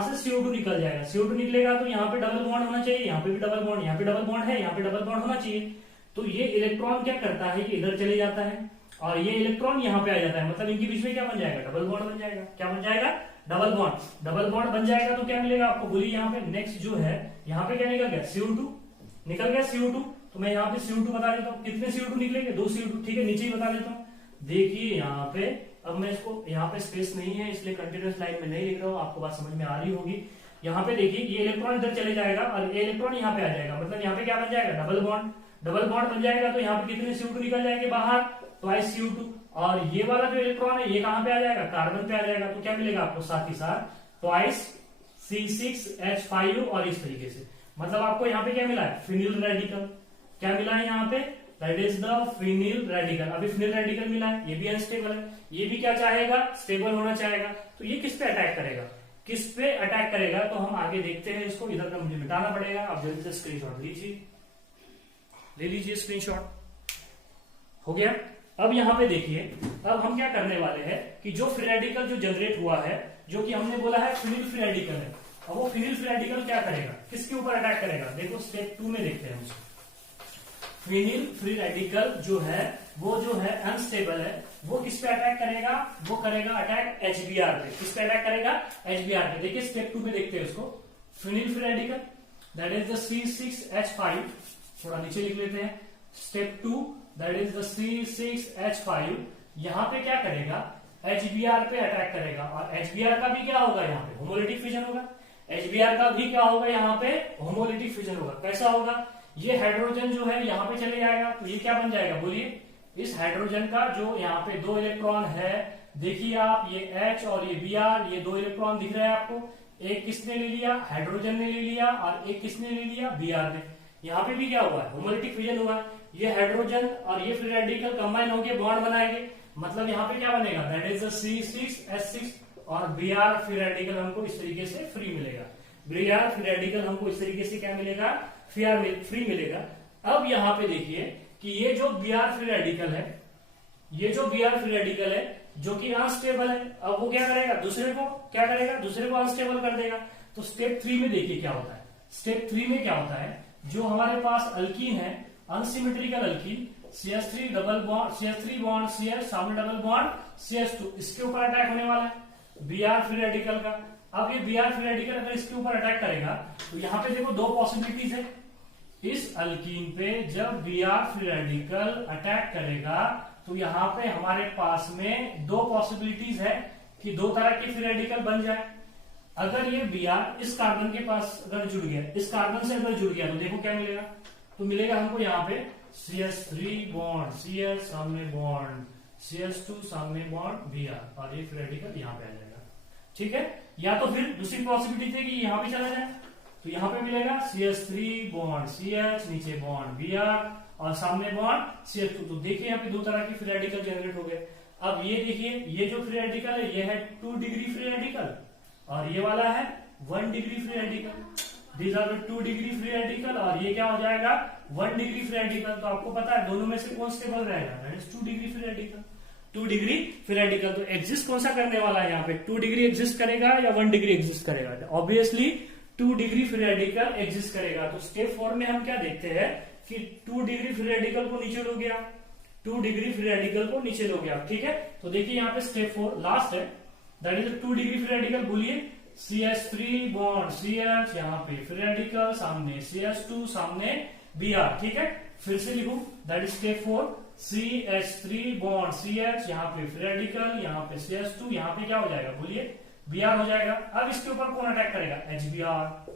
से CO2 निकल जाएगा, CO2 निकलेगा तो यहाँ पे डबल बॉन्ड होना चाहिए, यहाँ पे भी डबल बॉन्ड, यहाँ पे डबल बॉन्ड है, यहाँ पे डबल बॉन्ड होना चाहिए। तो ये इलेक्ट्रॉन क्या करता है, कि इधर चले जाता है और ये इलेक्ट्रॉन यहाँ पे आ जाता है, मतलब इनके बीच में क्या बन जाएगा, डबल बॉन्ड बन जाएगा। क्या बन जाएगा, डबल बॉन्ड। डबल बॉन्ड बन जाएगा तो क्या मिलेगा आपको, बोलिए यहाँ पे नेक्स्ट जो है, यहाँ पे क्या निकल गया, CO2 निकल गया, CO2। तो मैं यहाँ पे CO2 बता देता हूँ, कितने CO2 निकलेंगे, 2 CO2, ठीक है, नीचे ही बता देता हूँ। देखिए यहाँ पे, अब मैं इसको, यहाँ पे स्पेस नहीं है इसलिए कंटिन्यूअस लाइन में नहीं लिख रहा हूँ, आपको बात समझ में आ रही होगी। यहाँ पे देखिए ये इलेक्ट्रॉन इधर चले जाएगा और ये इलेक्ट्रॉन यहाँ पे आ जाएगा, मतलब यहाँ पे क्या बन जाएगा, डबल बॉन्ड। डबल बॉन्ड बन जाएगा तो यहाँ पे कितने CO2 निकल जाएंगे बाहर, ट्वाइस CO2। और ये वाला जो इलेक्ट्रॉन है ये कहाँ पे आ जाएगा, कार्बन पे आ जाएगा। तो क्या मिलेगा आपको, साथ ही साथ ट्वाइस C6H5 और इस तरीके से, मतलब आपको यहाँ पे क्या मिला है, फिनिल रेडिकल। क्या मिला है यहाँ पे, that is the phenyl radical. अभी फिनिल रेडिकल मिला है, ये भी अनस्टेबल है, ये भी क्या चाहेगा, स्टेबल होना चाहेगा। तो ये किस पे अटैक करेगा, किस पे अटैक करेगा, तो हम आगे देखते हैं इसको। इधर का मुझे मिटाना पड़ेगा, आप जल्दी से स्क्रीनशॉट लीजिए, ले लीजिए स्क्रीनशॉट। हो गया। अब यहाँ पे देखिए, अब हम क्या करने वाले हैं कि जो फ्री रेडिकल जो जनरेट हुआ है, जो कि हमने बोला है फिनिल फ्री रेडिकल है, अब वो फिनिल फ्री रेडिकल क्या करेगा, किसके ऊपर अटैक करेगा। देखो स्टेप 2 में देखते हैं हम। फिनिल फ्री रेडिकल जो है, वो जो है अनस्टेबल है, वो किस पे अटैक करेगा, वो करेगा अटैक HBr पे। किस पे अटैक करेगा, HBr पे। देखिए स्टेप 2 में देखते हैं उसको। Phenyl free radical that is the C6H5, थोड़ा नीचे लिख लेते हैं। Step 2 that is the C6H5, यहाँ पे क्या करेगा, HBr पे अटैक करेगा। और HBr का भी क्या होगा, यहाँ पे होमोलिटिक फ्यूजन होगा। HBr का भी क्या होगा, यहाँ पे होमोलिटिक फ्यूजन होगा। कैसा होगा, ये हाइड्रोजन जो है यहाँ पे चले जाएगा, तो ये क्या बन जाएगा, बोलिए। इस हाइड्रोजन का जो यहाँ पे 2 इलेक्ट्रॉन है, देखिए आप, ये H और ये Br, ये 2 इलेक्ट्रॉन दिख रहे हैं आपको। एक किसने ले लिया, हाइड्रोजन ने ले लिया, और एक किसने ले लिया, Br ने। यहाँ पे भी क्या हुआ है, होमोलिटिक फ्यूजन हुआ। ये हाइड्रोजन और ये फ्री रेडिकल कंबाइन होके बॉन्ड बनाएंगे, मतलब यहाँ पे क्या बनेगा, दैट इज द C6H6 और Br फ्री रेडिकल हमको इस तरीके से फ्री मिलेगा। Br फ्री रेडिकल हमको इस तरीके से क्या मिलेगा, फ्री मिलेगा। अब यहाँ पे देखिए कि ये जो Br फ्री रेडिकल है, ये जो Br फ्री रेडिकल है जो कि अनस्टेबल है, अब वो क्या करेगा, दूसरे को क्या करेगा, दूसरे को अनस्टेबल कर देगा। तो स्टेप 3 में देखिए क्या होता है। स्टेप 3 में क्या होता है, जो हमारे पास अल्कीन है, unsymmetrical alkyne, CH3 double bond, CH3 bond CH, सामने डबल बॉन्ड CH2, इसके ऊपर अटैक होने वाला है Br फ्री रेडिकल का। अब ये Br फ्री रेडिकल अगर इसके ऊपर अटैक करेगा, तो यहाँ पे देखो 2 पॉसिबिलिटीज है। इस अल्कीन पे जब Br फ्री रेडिकल अटैक करेगा, तो यहाँ पे हमारे पास में 2 पॉसिबिलिटीज है कि 2 तरह की फ्री रेडिकल बन जाए। अगर ये Br इस कार्बन के पास अगर जुड़ गया, इस कार्बन से अगर जुड़ गया, तो देखो क्या मिलेगा, तो मिलेगा हमको यहाँ पे CH3 बॉन्ड CH, सामने बॉन्ड CH2, सामने बॉन्ड Br, और ये फ्री रेडिकल यहाँ पे आ जाएगा। ठीक है। या तो फिर दूसरी पॉसिबिलिटी थी कि यहाँ पे चला जाए, तो यहाँ पे मिलेगा CH3 बॉन्ड CH, नीचे बॉन्ड Br, और सामने बॉन्ड CH2। तो देखिए यहाँ पे 2 तरह की फ्री रेडिकल जनरेट हो गए। अब ये देखिए, ये जो फ्री रेडिकल है, ये है 2 डिग्री फ्री रेडिकल, और ये वाला है 1 degree free radical. These are the 2 degree free radical, और ये क्या हो जाएगा, 1 डिग्री फ्री रेडिकल। तो आपको पता है दोनों में से कौन स्टेबल रहेगा, that is 2 degree free radical. 2 degree free radical तो एग्जिस्ट कौन सा करने वाला है, यहाँ पे 2 डिग्री एग्जिस्ट करेगा या 1 डिग्री एग्जिस्ट करेगा, obviously 2 degree free radical exist करेगा। तो स्टेप 4 में हम क्या देखते हैं कि 2 डिग्री फ्री रेडिकल को नीचे लो गया, 2 डिग्री फ्री रेडिकल को नीचे लो गया। ठीक है। तो देखिए यहाँ पे स्टेप 4 लास्ट है, that is 2 degree free radical. बोलिए CH3 बॉन्ड CH, यहाँ पे फ्री रेडिकल, सामने CH2, सामने Br। ठीक है। फिर से लिखूं, that is step 4, CH3 bond CH, यहाँ पे फ्री रेडिकल, यहाँ पे CH2, यहाँ पे क्या हो जाएगा बोलिए Br हो जाएगा। अब इसके ऊपर कौन अटैक करेगा? HBr।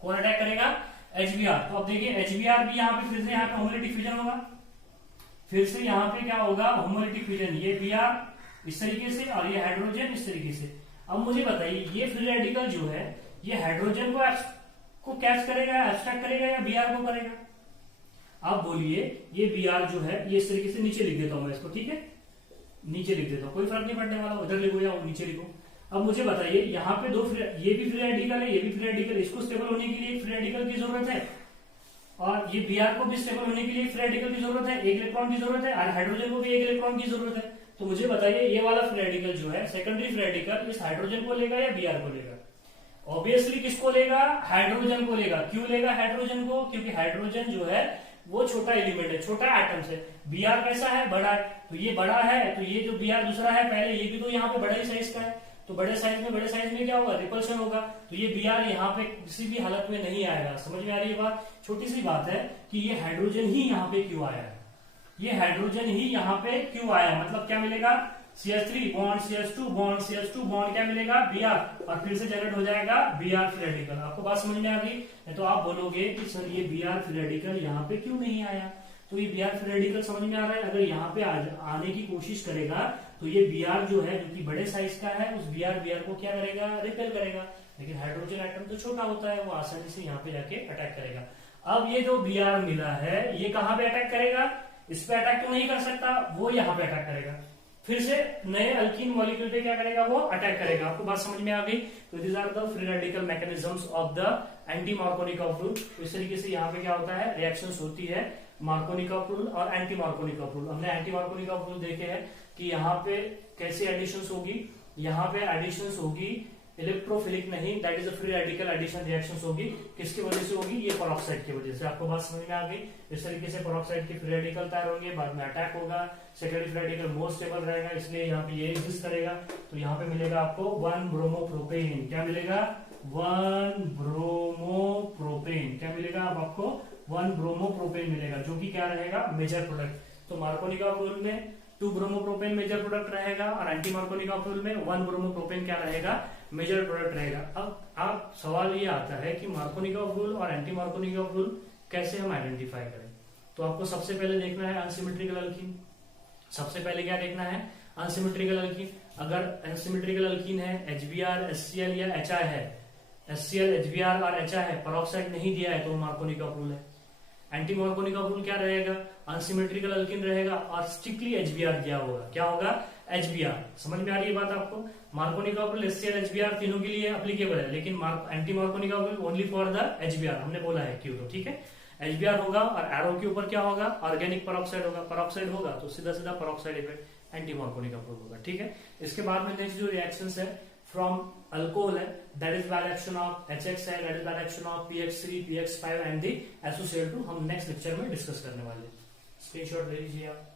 कौन अटैक करेगा? HBr। तो अब देखिए HBr भी यहाँ पे फिर से यहाँ पे होमोलिटिक फ्यूजन होगा, फिर से यहाँ पे क्या होगा? Homolytic fusion. ये Br इस तरीके से और ये हाइड्रोजन इस तरीके से। अब मुझे बताइए ये फ्री रेडिकल जो है ये हाइड्रोजन को कैच करेगा, एब्स्ट्रैक्ट करेगा या Br को करेगा? अब बोलिए ये Br जो है ये इस तरीके से नीचे लिख देता हूं मैं इसको, ठीक है, नीचे लिख देता हूं, कोई फर्क नहीं पड़ने वाला, उधर लिखो या नीचे लिखो। अब मुझे बताइए यहाँ पे दो ये भी फ्री रेडिकल है, ये भी फ्री रेडिकल, इसको स्टेबल होने के लिए एक फ्री रेडिकल की जरूरत है और ये Br को भी स्टेबल होने के लिए एक फ्री रेडिकल की जरूरत है, एक इलेक्ट्रॉन की जरूरत है, और हाइड्रोजन को भी एक इलेक्ट्रॉन की जरूरत है। तो मुझे बताइए ये वाला फ्री रेडिकल जो है सेकेंडरी फ्री रेडिकल इस हाइड्रोजन को लेगा या Br को लेगा? ऑब्वियसली किसको लेगा? हाइड्रोजन को लेगा। क्यों लेगा हाइड्रोजन को? क्योंकि हाइड्रोजन जो है वो छोटा एलिमेंट है, छोटा एटम्स है। Br कैसा है? बड़ा है। तो ये बड़ा है, तो ये जो Br दूसरा है पहले, ये भी तो यहाँ पे बड़े ही साइज का है, तो बड़े साइज में क्या होगा? रिपल्शन होगा। तो ये Br यहाँ पे किसी भी हालत में नहीं आएगा। समझ में आ रही है बात? छोटी सी बात है कि ये हाइड्रोजन ही यहाँ पे क्यों आया है, ये हाइड्रोजन ही यहाँ पे क्यों आया, मतलब क्या मिलेगा? CH3 bond CH2 bond CH2 bond क्या मिलेगा? Br, और फिर से जनरेट हो जाएगा Br फ्री रेडिकल। आपको बात समझ में आ गई? तो आप बोलोगे कि सर ये Br फ्री रेडिकल यहाँ पे क्यों नहीं आया? तो ये Br फ्री रेडिकल समझ में आ रहा है, अगर यहाँ पे आने की कोशिश करेगा तो ये Br जो है जो कि बड़े साइज का है उस Br को क्या करेगा? रिपेल करेगा। लेकिन हाइड्रोजन एटम तो छोटा होता है, वो आसानी से यहाँ पे जाके अटैक करेगा। अब ये जो Br मिला है ये कहाँ पे अटैक करेगा? इस पे अटैक तो नहीं कर सकता, वो यहाँ पे अटैक करेगा, फिर से नए अल्कीन मॉलिक्यूल पे क्या करेगा? वो अटैक करेगा। आपको बात समझ में आ गई? तो this are the free radical mechanisms of the anti Markovnikov rule. तो इस तरीके से यहाँ पे क्या होता है? रिएक्शंस होती है मार्कोनिकॉफ रूल और एंटी मार्कोनिकॉफ रूल। हमने एंटी मार्कोनिकॉफ रूल देखे हैं कि यहाँ पे कैसे एडिशंस होगी, यहाँ पे एडिशंस होगी इलेक्ट्रोफिलिक नहीं, that is a free radical addition reactions होगी। किसकी वजह से होगी? ये पेरोक्साइड की वजह से। आपको बात समझ में आ गई? इस तरीके से पेरोक्साइड के फ्री रेडिकल तैयार होंगे, बाद में अटैक होगा, secondary free radical more stable रहेगा, इसलिए यहाँ पे ये एग्जिस्ट करेगा। तो यहाँ पे मिलेगा आपको 1 ब्रोमोप्रोपेन। क्या मिलेगा? 1 ब्रोमोप्रोपेन। क्या मिलेगा? अब आपको 1 ब्रोमोप्रोपेन मिलेगा, जो कि क्या रहेगा? Major product. तो मार्कोनिकॉफ रूल में 2 ब्रोमोप्रोपेन मेजर प्रोडक्ट रहेगा और एंटी मार्कोनिकॉफ रूल में 1 ब्रोमोप्रोपेन क्या रहेगा? मेजर प्रोडक्ट रहेगा। अब सवाल ये आता है कि मार्कोनिकॉफ रूल और एंटी मार्कोनिकॉफ रूल कैसे हम आइडेंटिफाई करें? तो आपको सबसे पहले देखना है अनसिमेट्रिकल अल्कीन। सबसे पहले क्या देखना है? Unsymmetrical alkyne. अगर अनसिमेट्रिकल अल्कीन है, HBr, HCl या HI है, HCl, HBr और HI है, पेरोक्साइड नहीं दिया है, तो मार्कोनिकॉफ रूल है। एंटी मार्कोनिकॉफ रूल क्या रहेगा? अनसिमेट्रिकल अल्कीन रहेगा और स्ट्रिक्टली HBr दिया होगा। क्या होगा? HBr। समझ में आ रही है बात आपको? मार्कोनिकॉफ रूल HCl, HBr तीनों के लिए एप्लीकेबल है, लेकिन anti Markovnikov rule only for the HBr। हमने बोला है क्यों, तो ठीक है, HBr होगा और एरो के ऊपर क्या होगा? ऑर्गेनिक पेरोक्साइड होगा। पेरोक्साइड होगा तो सीधा सीधा peroxide effect anti Markovnikov rule होगा। ठीक है, इसके बाद में नेक्स्ट जो रिएक्शंस है फ्रॉम अल्कोहल है, that is by action of HX है, that is by action of PX3, PX5 and the associate 2। हम नेक्स्ट लेक्चर में डिस्कस करने वाले हैं। स्क्रीनशॉट ले लीजिए आप।